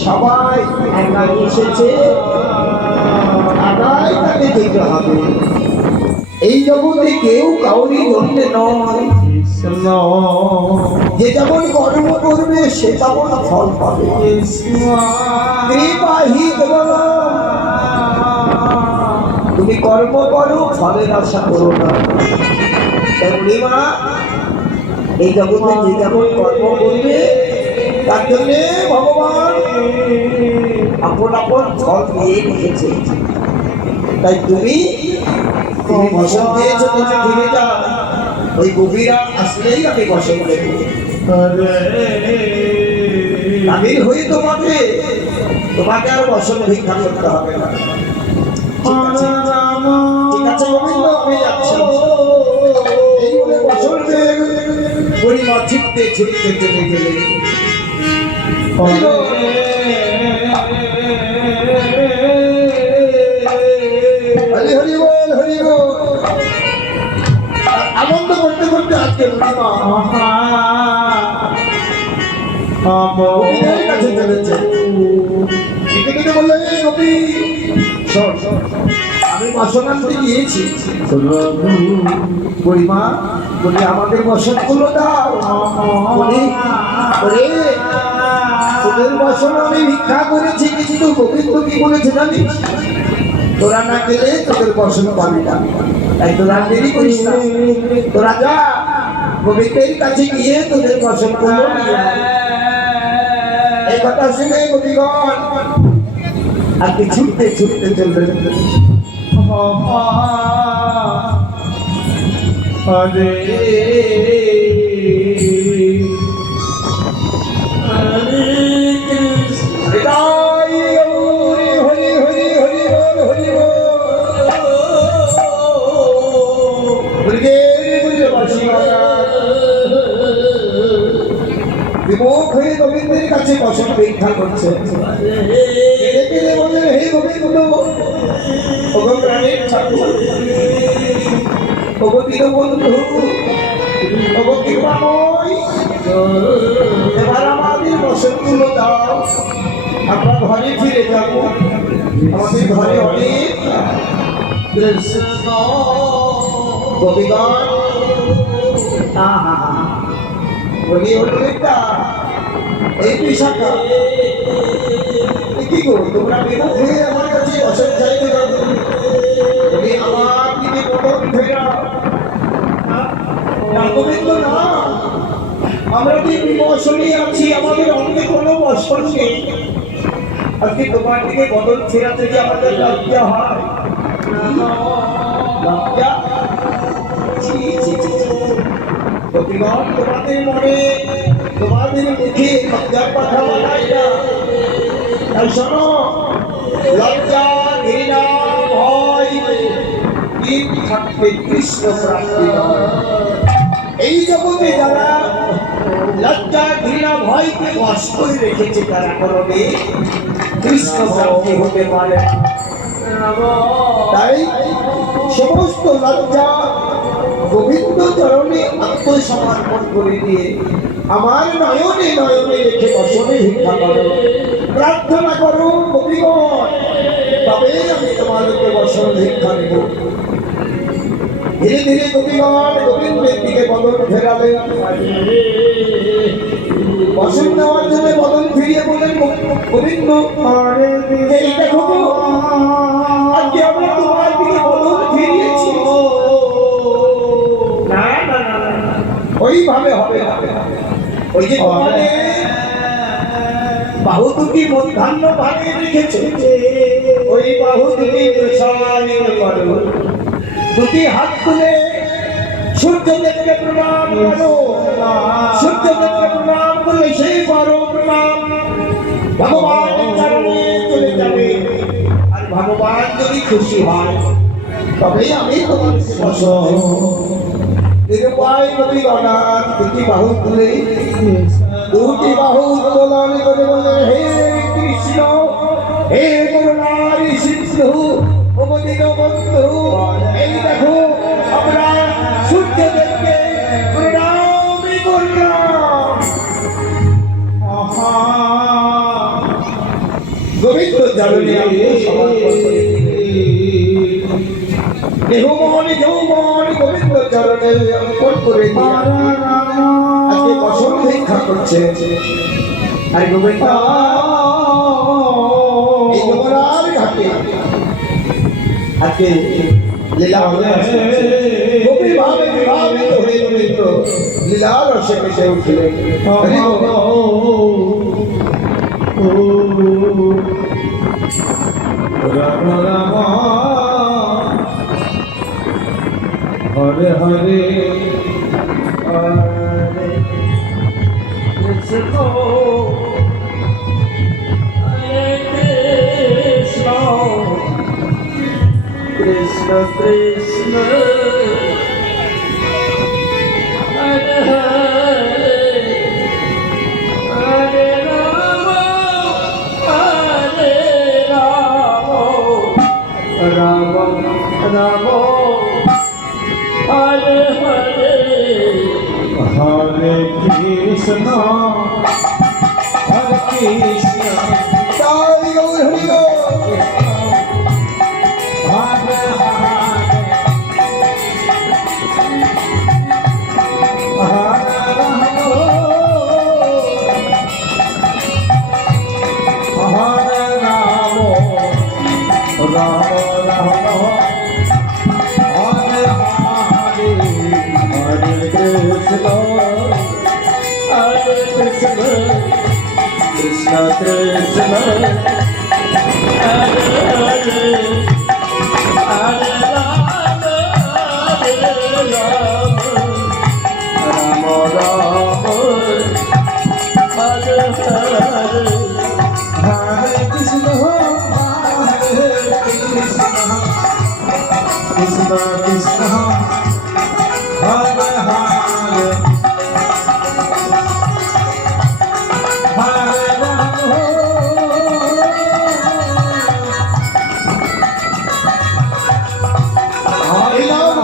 সবাই একাই এসেছে, একাই তাকে যেতে হবে। এই জগতে কেউ কাউরি জন্য নয়, Krishna, যে যেমন কর্ম করবে সে তেমন ফল পাবে। Krishna, কৃপাহি দেবা, তুমি কর্ম করো, ফলের আশা করো না। তাই পূর্ণিমা, এই জগতে যে যেমন কর্ম করবে তার জন্য ভগবান আপন আপন ফল দিয়ে রেখেছে। তাই তুমি বসন দিয়েছো, তুমি ফিরে যাও, ওই গভীরা আসলেই আমি বসন দেবো। Hare আমি হই তোমাকে, তোমাকে আর বসন ভিক্ষা করতে হবে না। ঠিক আছে গোবিন্দ, আমি যাচ্ছি। এই বলে বসন দিয়ে পরিমা ছুটতে ছুটতে চলে গেলেন। হরি হরি বল, হরি বল। আনন্দ করতে করতে আজকে পূর্ণিমা গোপীদের কাছে চলেছে। কেটে কেটে বললেন, "এই গোপী, শোন, আমি বসন আনতে গিয়েছি। পরিমা বলি আমাদের বসনগুলো দাও। বলি, ওরে, তোদের বসন আমি ভিক্ষা করেছি, কিন্তু গোবিন্দ কি বলেছে জানিস? তোরা না গেলে তোদের বসন পাবি না, তাই তোরা দেরি করিস না। তোরা যা, গোবিন্দের কাছে গিয়ে তোদের বসন করলো। এই কথা শুনে গোপীগণ আর কি ছুটতে ছুটতে চলবে। Hare হরি হরি হরি হরি বল, হরি বল। বিমুখ হয়ে গোবিন্দের কাছে বসন ভিক্ষা করছে। কেঁদে কেঁদে বলে, হে গোবিন্দ, ওগো প্রাণের ঠাকুর, ওগো দীনবন্ধু, ওগো কৃপাময়, এবার আমাদের বসনগুলো দাও, আমরা ঘরে ফিরে যাব। আমাদের ঘরে অনেক গোপীগণ বলি হলো একটা এই বিশাখা, কি গো তোমরা বিমুখ হয়ে আমার কাছে বসন চাইতে যাবে? বলি আমার দিকে বদন ফেরা গোবিন্দ না, আমরা যে বিমোচনী আছি, আমাদের অন্য কোনো বসন নেই। আজকে তোমার দিকে বদল ফেরা থেকে আমাদের লজ্জা হয়। লজ্জা? ছি, ছি, ছি, ছি। গোপীগণ, তোমাদের মনে, তোমাদের মুখে লজ্জার কথা বলাই না। তাই শোনো, লজ্জা, ঘৃণা, ভয় দিন থাকবে কৃষ্ণ প্রাপ্তি নয়। এই জগতে যারা লজ্জা ঘৃণা ভয়কে বশ করে রেখেছে তারা করবে কৃষ্ণ ভক্তি হতে পারে না। তাই সমস্ত লজ্জা গোবিন্দ চরণে আত্মসমর্পণ করে দিয়ে আমার নয়নে নয়নে রেখে বসনে ভিক্ষা করো, প্রার্থনা করো গোপীগণ, তবে আমি তোমাদেরকে বসন ভিক্ষা দেব। ধীরে ধীরে গোপীগণ গোবিন্দের দিকে বদন ফেরাবে। বসন নেওয়ার জন্য বদন ফিরিয়ে বলেন, গোবিন্দ এই দেখো গো, আজকে আমরা তোমার দিকে বদন ফিরিয়েছি। না না না না, ওইভাবে হবে না। ওই যে তোমাদের বাহু দুটি মধ্যাহ্ন ভাগে রেখেছে, ওই বাহু দুটি প্রসারিত করো, দুটি হাত তুলে সূর্যদেবকে প্রণাম করো, সূর্যদেবকে প্রণাম করলে সেই করো প্রণাম ভগবানের চরণে চলে যাবে। আর ভগবান যদি খুশি হয় তবেই আমি তোমাকে বসন নিরুপায় নবী গণার দুটি বাহু তুলে দুটি বাহু উত্তোলন করে বলে, হে কৃষ্ণ, হে করুণারি সিন্ধু অবদিন বন্ধু, এই দেখো আমরা সূর্যদেবকে প্রণাম করলাম। গোবিন্দ চরণে আমি সমর্পণ করে দেহমন যৌবন গোবিন্দ চরণে অর্পণ করে দিয়ে আজকে বসন ভিক্ষা করছে। আর গোবিন্দ এই যমুনার ঘাটে আজকে লীলা গভীর ভাবে বিভাবিত হয়ে গোবিন্দ লীলা রসে মিশে উঠলেন। রাম রাম হরে হরে হরে কৃষ্ণ হরে কৃষ্ণ কৃষ্ণ কৃষ্ণ হরে হরে হরে রাম রাম রাম হরে হরে হরে কৃষ্ণ হরে কৃষ্ণ জয় গৌর হরি গৌর। হরে হরে রাম রাম রাম হরে হরে হরে কৃষ্ণ হরে কৃষ্ণ কৃষ্ণ কৃষ্ণ হরে হরে হরে রাম হরে রাম রাম রাম হরে হরে হরে কৃষ্ণ হরে কৃষ্ণ কৃষ্ণ কৃষ্ণ হরে হরে হরে রাম হরে রাম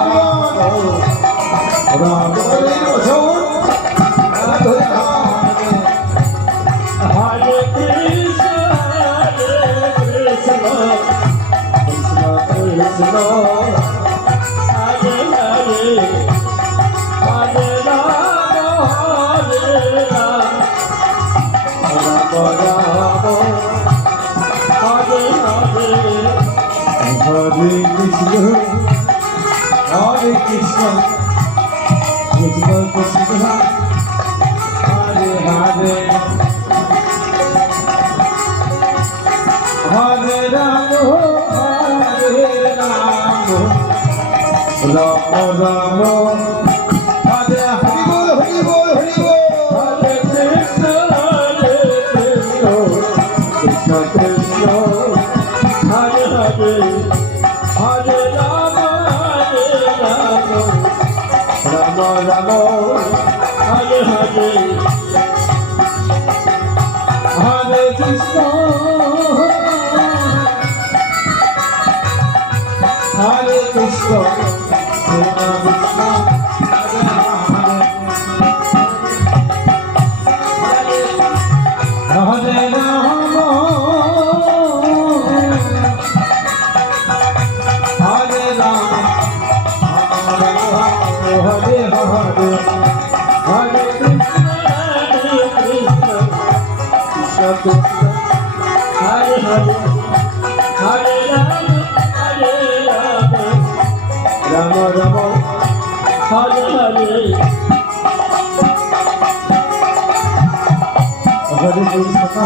রাম গোবিন্দের বসন ধরে থাক। হরে কৃষ্ণ কৃষ্ণ কৃষ্ণ কৃষ্ণ হরে হরে হরে রাম হরে রাম রাম রাম হরে হরে হরে কৃষ্ণ হরে কৃষ্ণ কৃষ্ণ কৃষ্ণ হরে হরে হরে রাম রাম রাম হরে হরি বল হরি বল হরি বল। হরে কৃষ্ণ কৃষ্ণ কৃষ্ণ হরে হরে হরে রাম রাম রাম হরে হরে কৃষ্ণ হরে কৃষ্ণ হরে রাম হরে Ram Hare Hare Hare Hare Hare Hare Rama Hare Rama Rama Rama Hare Hare Hare Krishna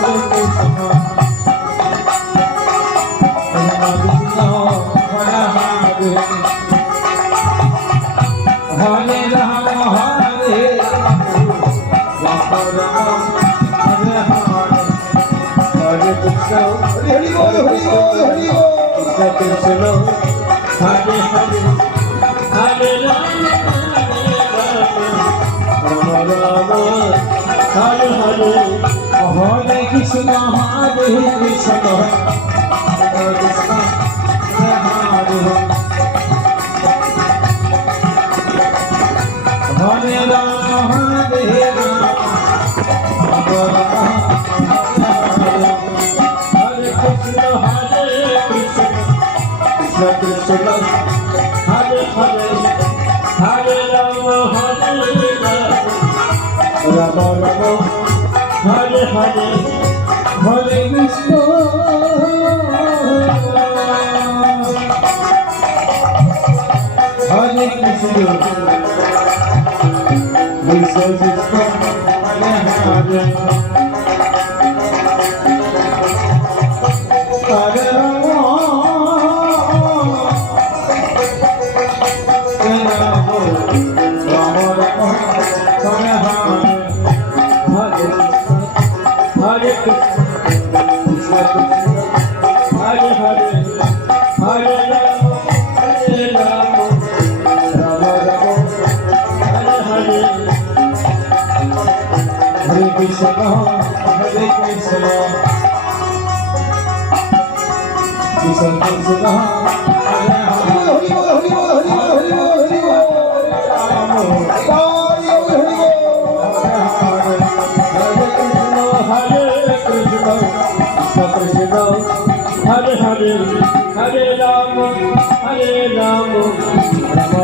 Hare Krishna Hare Rama Hare Rama Hare Hare Hare Krishna Hari Hari বল হরি বল হরি বল Krishna Krishna Hare Hare Hare Rama Hare Rama Hare Hare Hare Krishna Hare Krishna Hare Krishna Hare Hare Hare Rama Hare Rama Rama Rama Hare Krishna Hare Krishna Krishna Krishna Hare Hare Hare Rama Hare Rama Rama Rama Hare Hare Hare Krishna Hare Krishna Krishna Krishna Hare Hare Hare Rama Rama Rama Hare Hare Hare Krishna Krishna Krishna Hare Hare Hare Rama Hare Rama Rama Rama Hare Hare Hare Krishna Hare Krishna Krishna Krishna Hare Hare Hari বল হরি বল হরি বল হরি বল হরি বল Rama Hari বল হরি বল Hare Krishna Krishna Krishna Hare Hare Hare Rama Hare Rama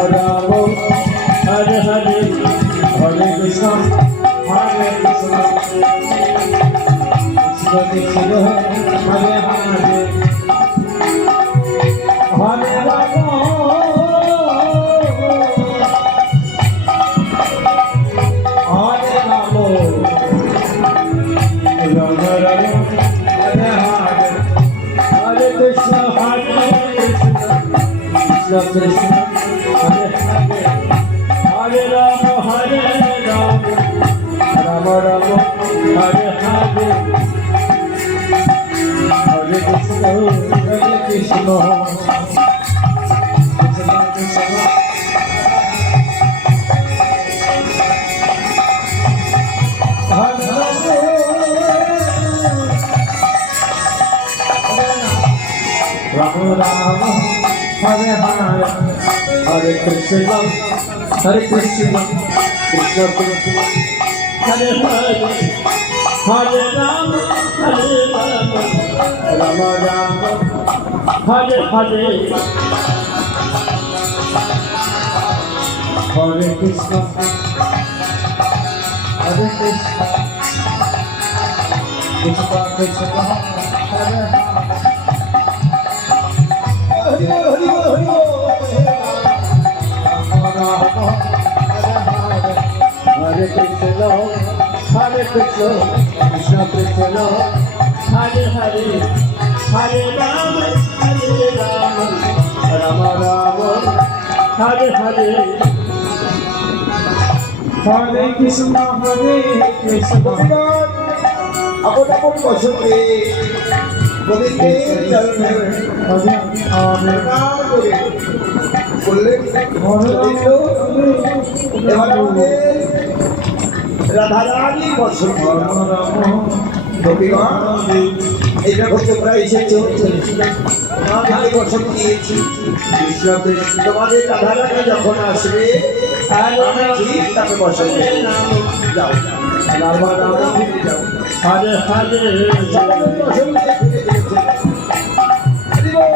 Rama Rama Hare Hare Hare Krishna Hare Krishna Krishna Krishna Hare Hare Hare Rama Hare Rama Rama Rama Hare Hare Hare Krishna Hare Krishna Krishna Krishna Hare Hare Hare Rama Hare Rama Rama Rama Hare Hare Hare Krishna Hare Krishna Krishna Krishna Hare Rama Rama Hare Hare Hare Krishna Hare Krishna Krishna Krishna Hare Hare Hare Rama Hare Rama Rama Rama Hare Hare Hare Krishna Hare Krishna Krishna Krishna Hare Hare Hari বল হরি বল হরি বল Rama Rama Hare Krishna Hare Krishna Krishna Krishna Hare Hare Hare Rama Hare Rama Rama Rama Hare Hare Hare Krishna Hare Krishna আপন আপন বসতে গোবিন্দের চরণে Hare Hare প্রণাম করে বললেন গোবিন্দ এবার আমাদের রাধারানী বসন্ত Rama Rama গোপীমা এই দেখো তোমরা এসেছো তোমাকে বসন দিয়েছি তোমাদের রাধারানী যখন আসবে আমি ঠিক তাকে বসন দেব। যাও রামা রামা ফিরে যাও হরে হরে সকলের বসন দিয়ে ফিরে দিয়েছে। হরি বল।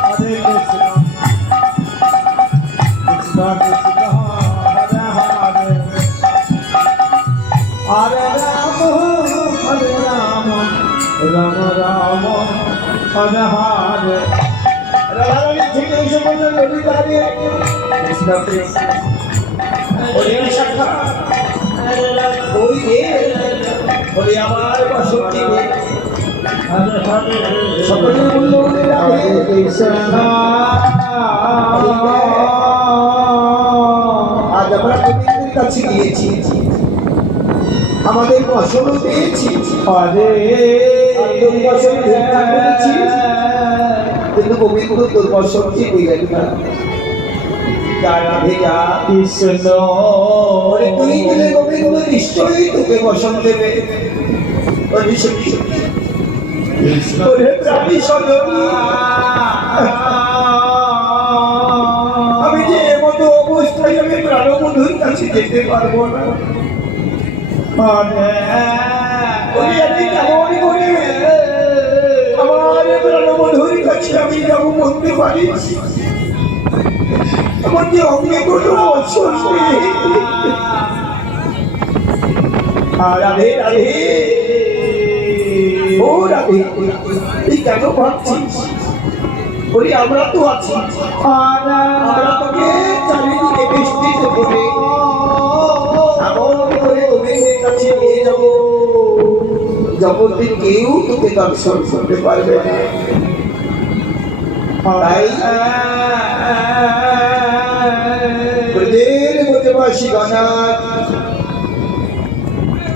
হরে কৃষ্ণ কৃষ্ণ কৃষ্ণ হরে হরে হরে রাম রাম রাম হরে হরে রাধারানী ঠিক এই সময় নদী দাঁড়িয়ে কৃষ্ণ কৃষ্ণ হরি সাক্ষা ওই রে হরি আমার বসন দিবে হরে হরে সকলে বলল রাধে কৃষ্ণ আজ আমরা গোবিন্দের কাছে গিয়েছি আমাদের বসনও পেয়েছি হরে দুর্বসন ভিক্ষা করেছি কিন্তু গোবিন্দ দুর্বসনকে দিলেন না যা রাধে যা কৃষ্ণ ওরে তুই দিলে গোবিন্দ নিশ্চয়ই তোকে বসন দেবে ওরে সখী কৃষ্ণ ওরে প্রাণী সজনী আমি যে এমতো অবস্থায় আমি প্রাণবন্ধুর কাছে যেতে পারবো না হরে ওরে আমি কেমন করে আমার প্রাণবন্ধুর কাছে আমি যাবো বলতে পারি আমার যে অঙ্গে কোনো অবসর নেই রাধে রাধে ও রাধে তুই কেন ভাবছিস বলি আমরা তো আছি আমরা তোকে চারিদিকে বিস্তৃত করে এমন করে গোবিন্দের কাছে নিয়ে যাব জগতে কেউ তোকে দর্শন করতে পারবে না তাই ব্রজের ব্রজবাসী গণাথ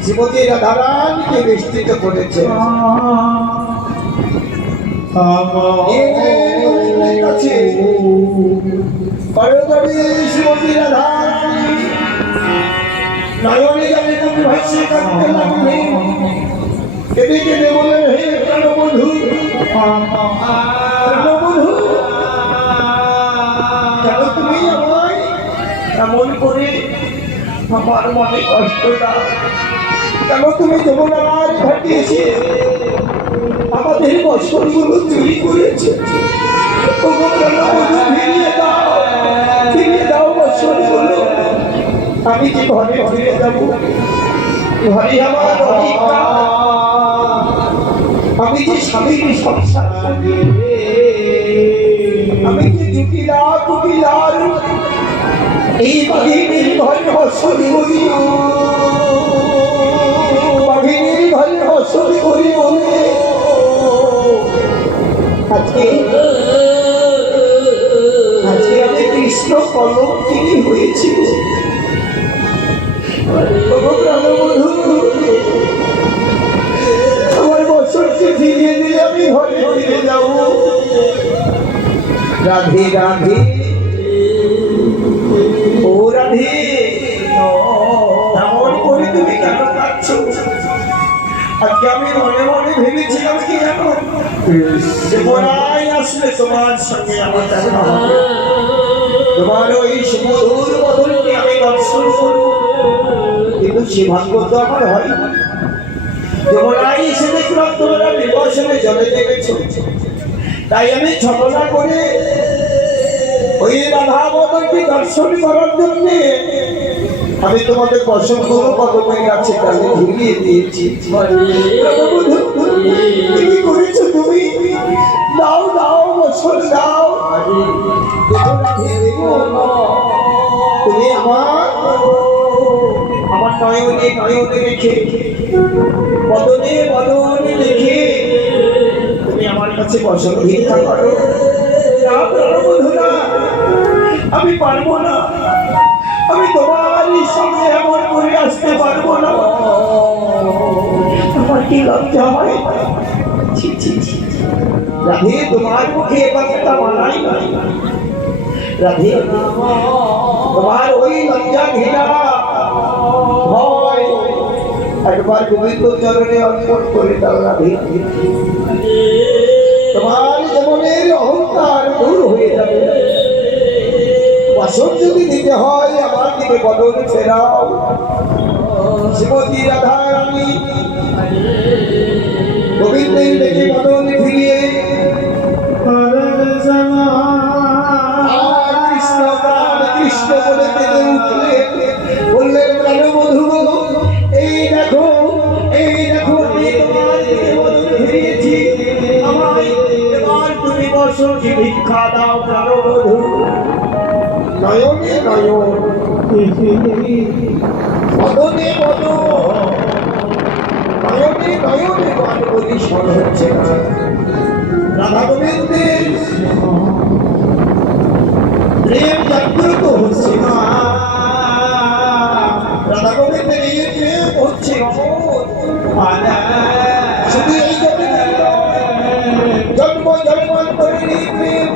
শ্রীমতী রাধারানীকে বিস্তৃত করেছে গোবিন্দের কাছে করজোড়ে শ্রীমতী রাধারানী নয়নে জলে কবি ভাষ্যে কাঁদতে লাগলেন কেঁদে কেঁদে বললেন হে প্রাণবধূ প্রাণবধূ কেন তুমি আমায় এমন করে আমার মনে কষ্ট দাও কেন তুমি যমুনার ঘাটে এসে আমাদের বছরগুলো চুরি করেছে ওগো প্রাণবধূ ফিরিয়ে দাও বছরগুলো আমি যে ঘরে ফিরে যাব ঘরে আমার অধিকার আমি যে স্বামীর সংসার করি আমি যে জুটিলার এই বাঘিনীর ঘরে হসন করি বাঘিনীর ঘরে হসন করি বলে আজকে আমি কৃষ্ণ কলঙ্কিনী হয়েছি আমার বছরকে ফিরিয়ে দিলে আমি ঘরে ফিরে যাব রাধে রাধে ও রাধে এমন করে তুমি কেন কাঁদছো আজকে আমি মনে মনে ভেবেছিলাম কি জানো যে বড়াই আসলে তোমার সঙ্গে আমার দেখা হবে তোমার ওই সুমধুর বদলকে আমি দর্শন করব কিন্তু সে ভাগ্য তো আমার হয় যমুনাই এসে দেখলাম তোমরা নির্বাসনে জলে নেমেছো তাই আমি ছলনা করে ওই রাধা বদলকে দর্শন করার জন্য আমি তোমাদের পছন্দ কদমের কাছে কাছে ঝুলিয়ে দিয়েছি কি করেছো তুমি দাও দাও বছর দাও তুমি আমার নয়নে নয়নে রেখে বদনে বদনে রেখে তুমি আমার কাছে বছর ভিক্ষা করো না প্রাণবধূরা আমি পারবো না আমি তোমারই সঙ্গে এমন করে আসতে পারবো না আমার কি লজ্জা হয় ছি ছি ছি রাধে তোমার মুখে কথা মানাই না রাধে তোমার ওই লজ্জা ঘৃণা ভয় একবার গোবিন্দ চরণে অর্পণ করে দাও রাধে। তোমার জীবনের অহংকার দূর হয়ে যাবে। বাসন যদি দিতে হয় আমার দিকে বদল ফেরাও। শ্রীমতী রাধা রানী গোবিন্দের দিকে বদল ফিরিয়ে কৃষ্ণ প্রাণ কৃষ্ণ বলে কেঁদে উঠলে বললেন প্রাণবধূ, এই দেখো আমি তোমার দিকে বদল ফিরিয়েছি, আমায় এবার তুমি বসতি ভিক্ষা দাও প্রাণবধূ। নয়নে নয়ন বদনে বদন নয়নে নয়নে গান বলি স্মরণ হচ্ছে না। রাধা গোবিন্দের প্রেম জাগ্রত হচ্ছে না। রাধা গোবিন্দের এই প্রেম হচ্ছে শুধু এই জন্ম জন্মান্তরের এই প্রেম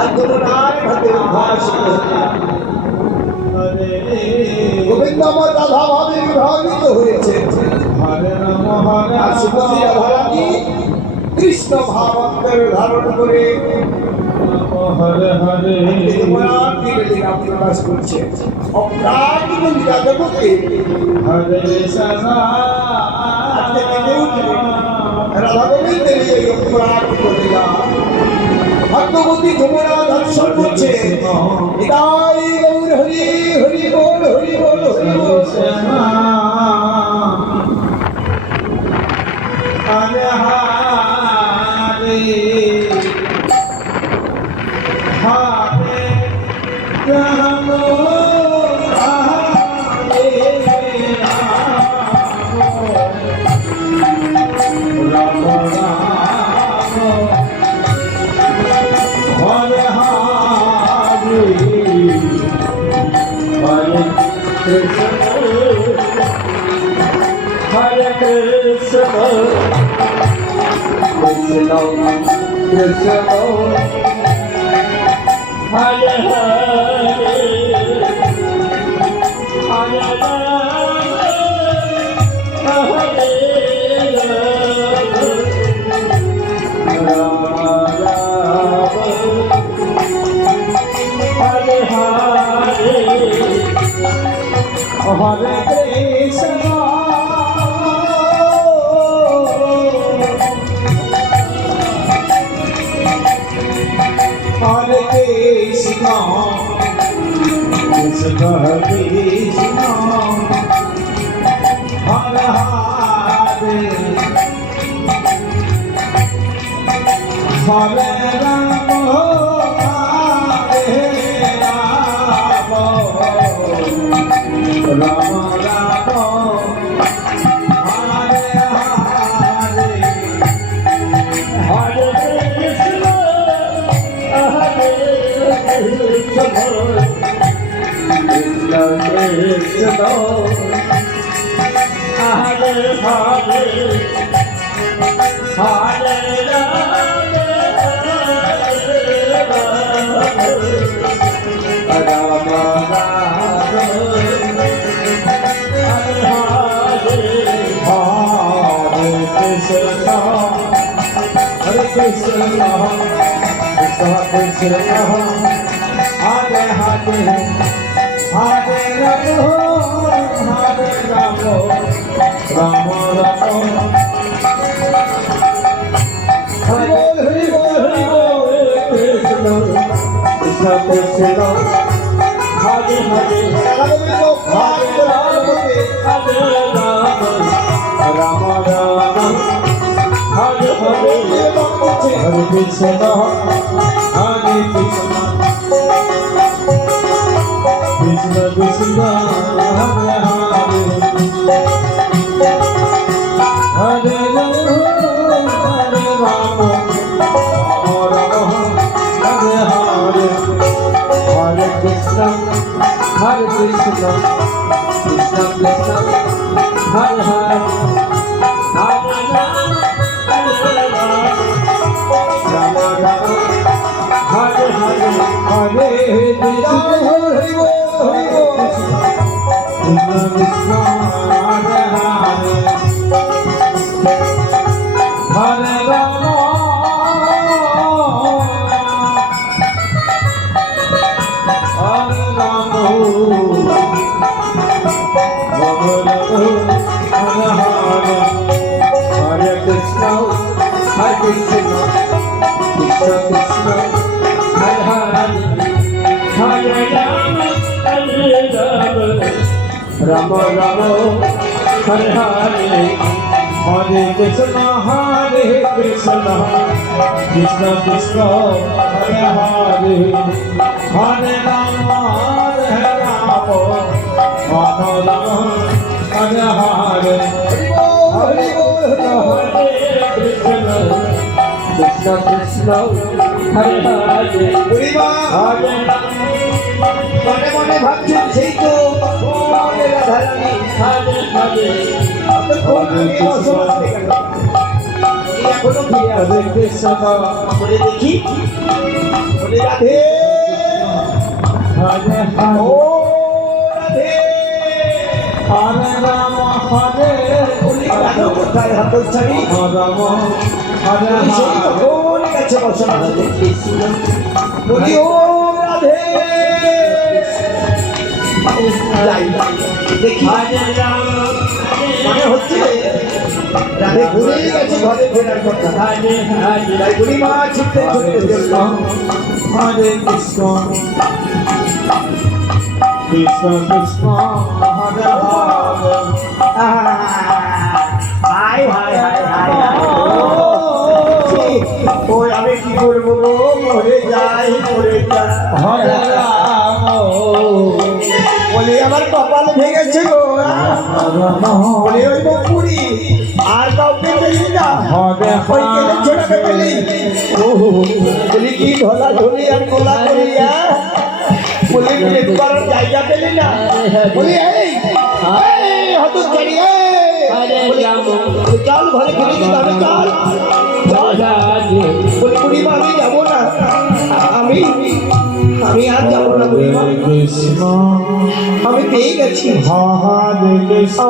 আর তোমার হাতে উদ্ভাস। গোবিন্দ আমার রাধা ভাবে বিভাবিত হয়েছে আর শ্রীমতী রাধা রানী কৃষ্ণ ভাবান্তর ধারণ করে প্রকাশ করছে। অপ্রাকৃত লীলা জগতে রাধা গোবিন্দের এই অপ্রাকৃত লীলা ভাগ্যবতী যমুনা দর্শন করছে। নিতাই গৌর হরি হরি বল হরি বল হরি বল। হরে হরে হরে রাম রাম হরে হরে হরে কৃষ্ণ হরে কৃষ্ণ কৃষ্ণ কৃষ্ণ হরে হরে হরে রাম হরে Ram Ram Hare Hare Hare Krishna Hare Krishna, Krishna Krishna, Hare Hare, Hare Rama, Hare Rama, Rama Rama, Hare Hare, Hare Krishna. Krishna Krishna Hare Hare Hare Rama Rama Rama Hare Krishna Krishna Krishna Hare Hare Hare Rama Hare Rama Rama Rama Hare Hare Krishna Krishna Krishna Hare Hare Hare Rama Rama Rama Hare Hare Hare Krishna Hare Krishna Krishna Krishna Hare Hare Hare Rama Hare Rama Rama Hare Hare Hare Krishna Hare Krishna Krishna Krishna Hare Hare Hare Rama Rama Rama Hare Hare Hare Krishna Hare Krishna Krishna Krishna Hare Hare Ram Ram Hare Hare Hare Krishna Krishna Krishna Hare Hare Hare Ram Ram Hare Hare Hari বল হরে কৃষ্ণ কৃষ্ণ কৃষ্ণ হরে হরে বুড়িমা হরে রাম মনে মনে ভাবছেন সেই তো কোলে রাধারানী হরে হরে এতক্ষণ আগে বসবাস করে গেল। এই এখনো ফিরে আসে হরে কৃষ্ণ বলে দেখি বলে রাধে হরে ও হরে রাধে হরে রাম হরে বলি কেন কোথায় হাতল ছাড়ি রাম হরে সেই তো হরে কোলে কাছে বসা আছে বলি ও রাধে যাই দেখি হরে রাম মনে হচ্ছে রাধে ভুলেই গেছে ঘরে ফেরার কথা হরে হরে তাই বুড়িমা ছুটতে ছুটতে চলল হরে Krishna Krishna Krishna Hare Hare high high high high ওই আমি কি করবো গো মরে যাই মরে যাই হরে রাম বলি আমার কপাল ভেঙেছে গো রাম বলি ওই পুরি আর কাউকে পেলি না হরে ওই কেটে ছোটাকে পেলি বলি কি ঢোলা ঢোলি আর গোলা করিয়া বলি প্রেম করার জায়গা পেলি না বলি এই হতো চারি চল ঘরে ফিরে যেতে হবে চল চল বলি বুড়িমা আমি যাবো না আমি আমি আর যাবো না বুড়িমা কৃষ্ণ আমি পেয়ে গেছি হরে কৃষ্ণ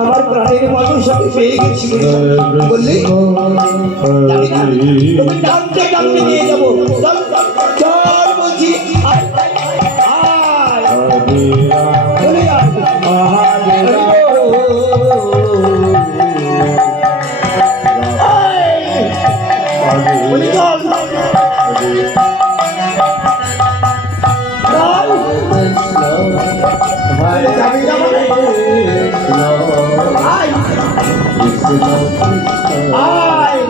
আমার প্রাণের মানুষ আমি পেয়ে গেছি বললি তুমি টানতে টানতে নিয়ে যাবো চল চল বলছি আয়, আয়, চলে আয়। আয়, বলি চল চল বলে যাবি যাবো না। আয় আয়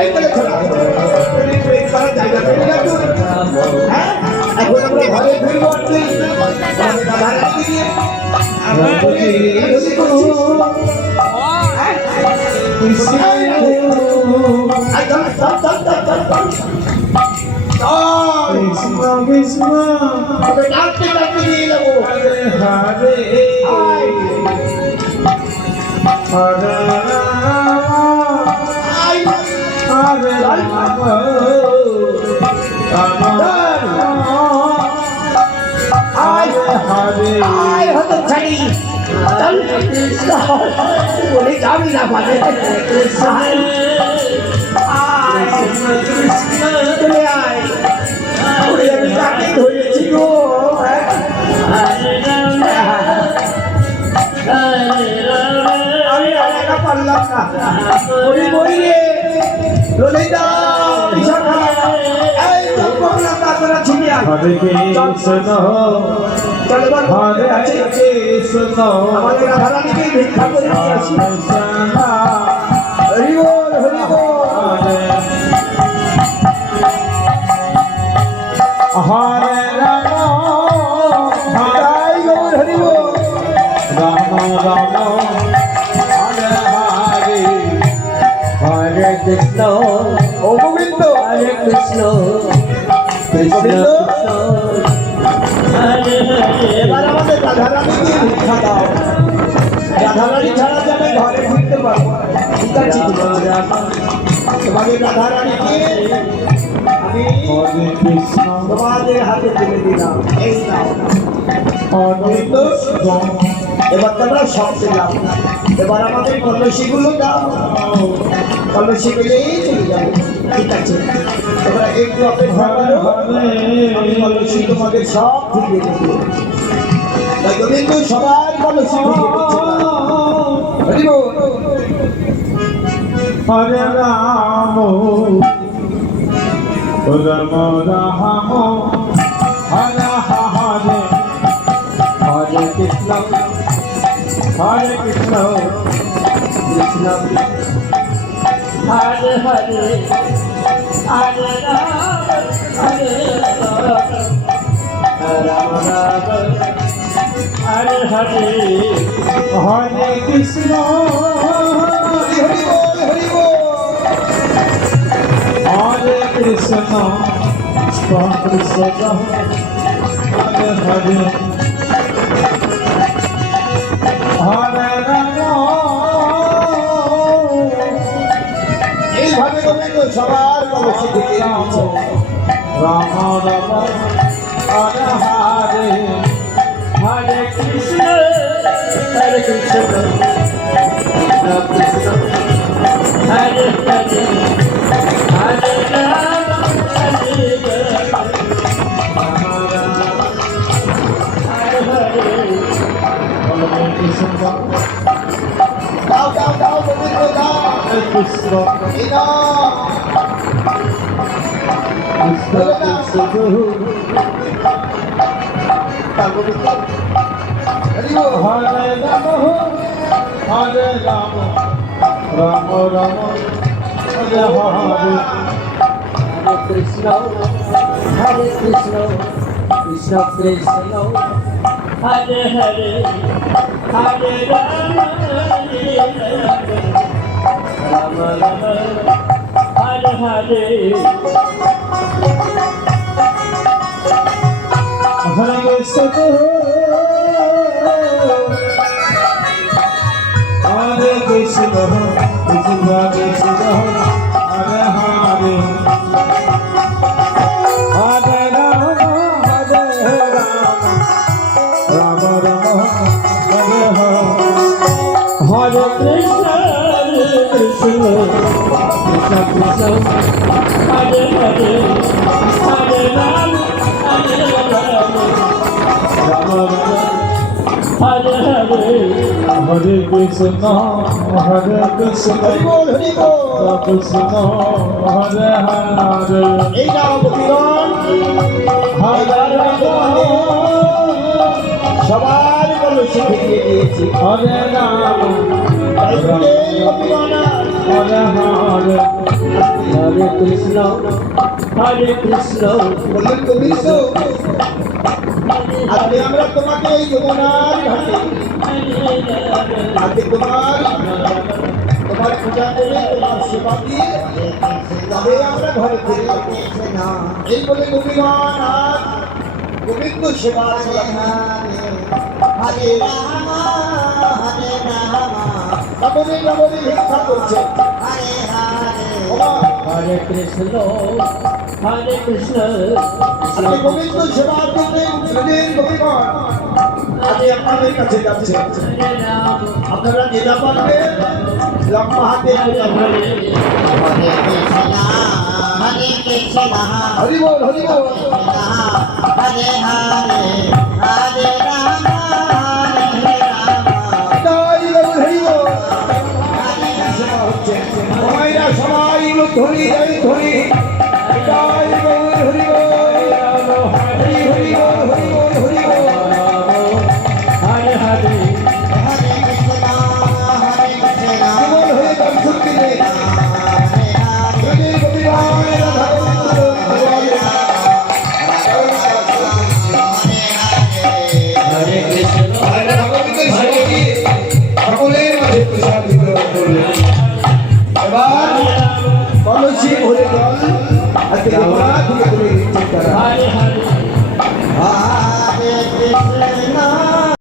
এই বলে খোলা তুমি প্রেম করার জায়গা পেলে না তুই? হ্যাঁ? এখন আমরা ঘরে ফিরবো আর তুই আমাকে দাদা রাখবি দিয়ে আমরা বলি, বলি করছি। হ্যাঁ? আয়, চল, চল, চল, চল, চল, চল। চল, কৃষ্ণ তোকে ডাকতে ডাকতে নিয়ে যাবো। হরে হরে আয়, হরে রাম আয়, হরে রাম আয়, হরে আয়, হতো ছাড়ি। চল, বলে যাবি না পারে। আয়, আয়, চলে আয়। ওরে আমি তাকে ধরেছি গো। আমি আর একা পারলাম না। ওরে বই রে, ললিতা, বিশাখা, এই তো বললাম না তোরা ছিলি আয়। হরে কৃষ্ণ চল এবার হরে আছে। কৃষ্ণ আমাদের রাধারানীকে ভিক্ষা করে দিয়ে আসি। হরি বল, হরি বল। হরে রাম জয় গৌর, হরি বল। রাম রাম হরে হরে হরে কৃষ্ণ ও গোবিন্দ, হরে কৃষ্ণ কৃষ্ণ গোবিন্দ। কৃষ্ণ হরে হরে এবার আমাদের রাধারানীকে ভিক্ষা দাও। রাধারানী ছাড়া যাবে ঘরে ফিরতে পারবো না। ঠিক আছে, ঠিক আছে। তোমাদের রাধারানীকে আমি হরে কৃষ্ণ তোমাদের হাতে তুলে দিলাম। এই নাও। হরে কৃষ্ণ এবার তোমরা সব দিলাম। এবার আমাদের কলসিগুলো দাও। কলসি পেলেই চলে যাবে। ঠিক আছে, এবার একটু অপেক্ষা করো। আমি কলসি তোমাদের সব ফিরিয়ে দেবো। তাই গোবিন্দ সবাই কলসি ফিরিয়ে দিচ্ছে। হরি বল। হরে রাম রাম রাম হরে হরে হরে কৃষ্ণ কৃষ্ণ হরে হরে হরে রাম রাম রাম হরে হরে হরে কৃষ্ণ হরি বল হরি বল হরে কৃষ্ণ কৃষ্ণ হরে হরে হরে রাম এইভাবে গোবিন্দ সবার কলসি থেকে দিচ্ছে। রাম রাম হরে হরে হরে কৃষ্ণ কৃষ্ণ কৃষ্ণ হরে হরে হরে রাম হরে রাম হরে হরে হরে কৃষ্ণ দাও দাও দাও গোবিন্দ দাও কৃষ্ণ এই নাও। কৃষ্ণ কৃষ্ণ দাও গোবিন্দ হরি বল হরে রাম হরে Ram Ram Ram Hare Hare Hare Krishna, Hare Krishna, Krishna Krishna, Hare Hare, Hare Rama, Rama Rama, Hare Hare. হরে কৃষ্ণ হরে কৃষ্ণ কৃষ্ণ কৃষ্ণ হরে হরে হরে রাম হরে Ram Ram Ram Hare Hare Hare Krishna, Hare Krishna, Krishna Krishna, Hare Hare, Hare Rama, Hare Rama, Rama Rama, Hare Hare. হরে কৃষ্ণ হরে কৃষ্ণ হরি বল হরি বল কৃষ্ণ হরে হরে এই নাও গোপীগণ হরে রাম সবার কলসি থেকে দিয়েছি। হরে রাম তাই বলে গোপীগণ Hare Hare Hare Krishna, Hare Krishna, বললেন গোবিন্দ আজকে আমরা তোমাকে এই যমুনার ঘাটে আজকে তোমার পূজা করে তোমার সেবা দিয়ে তবে আমরা ঘরে ফিরে যাবো। এই বলে গোপীগণ আর গোবিন্দ সেবা হরে রাম হরে রাম নবমী নবমী ভিক্ষা করছে ওমা, Hare Krishna, Hare Krishna, আজকে গোবিন্দ সেবার জন্য উঠলেন গোপীগণ আজকে আপনাদের কাছে যাচ্ছে Hare Ram, আপনারা যেটা পারবেন লম্বা হাতে পূজা করবেন। Hare Krishna, হরি বল হরি বল Hare Hare, Hare Rama, Hare Rama, জয় বাবু হরি বল সেবা হচ্ছে সবাইরা সবাই ধরি জয় ধরি জয় বাবু হরি বল হরি হরি বল হরি বল হরি বল Hare Hare, Hare Krishna, Hare Krishna, জীবন হয়ে দর্শন দিলে যদি গোপীগণ রাধা গোবিন্দ Hare Krishna, রাধা গোবিন্দের সেবা দিয়ে সকলের মাঝে প্রসাদ বিতরণ করলেন। এবার কলসি ভরে জল আজকে গোপনা থেকে তুলে দিচ্ছেন তারা। Hare Hare, Hare Krishna,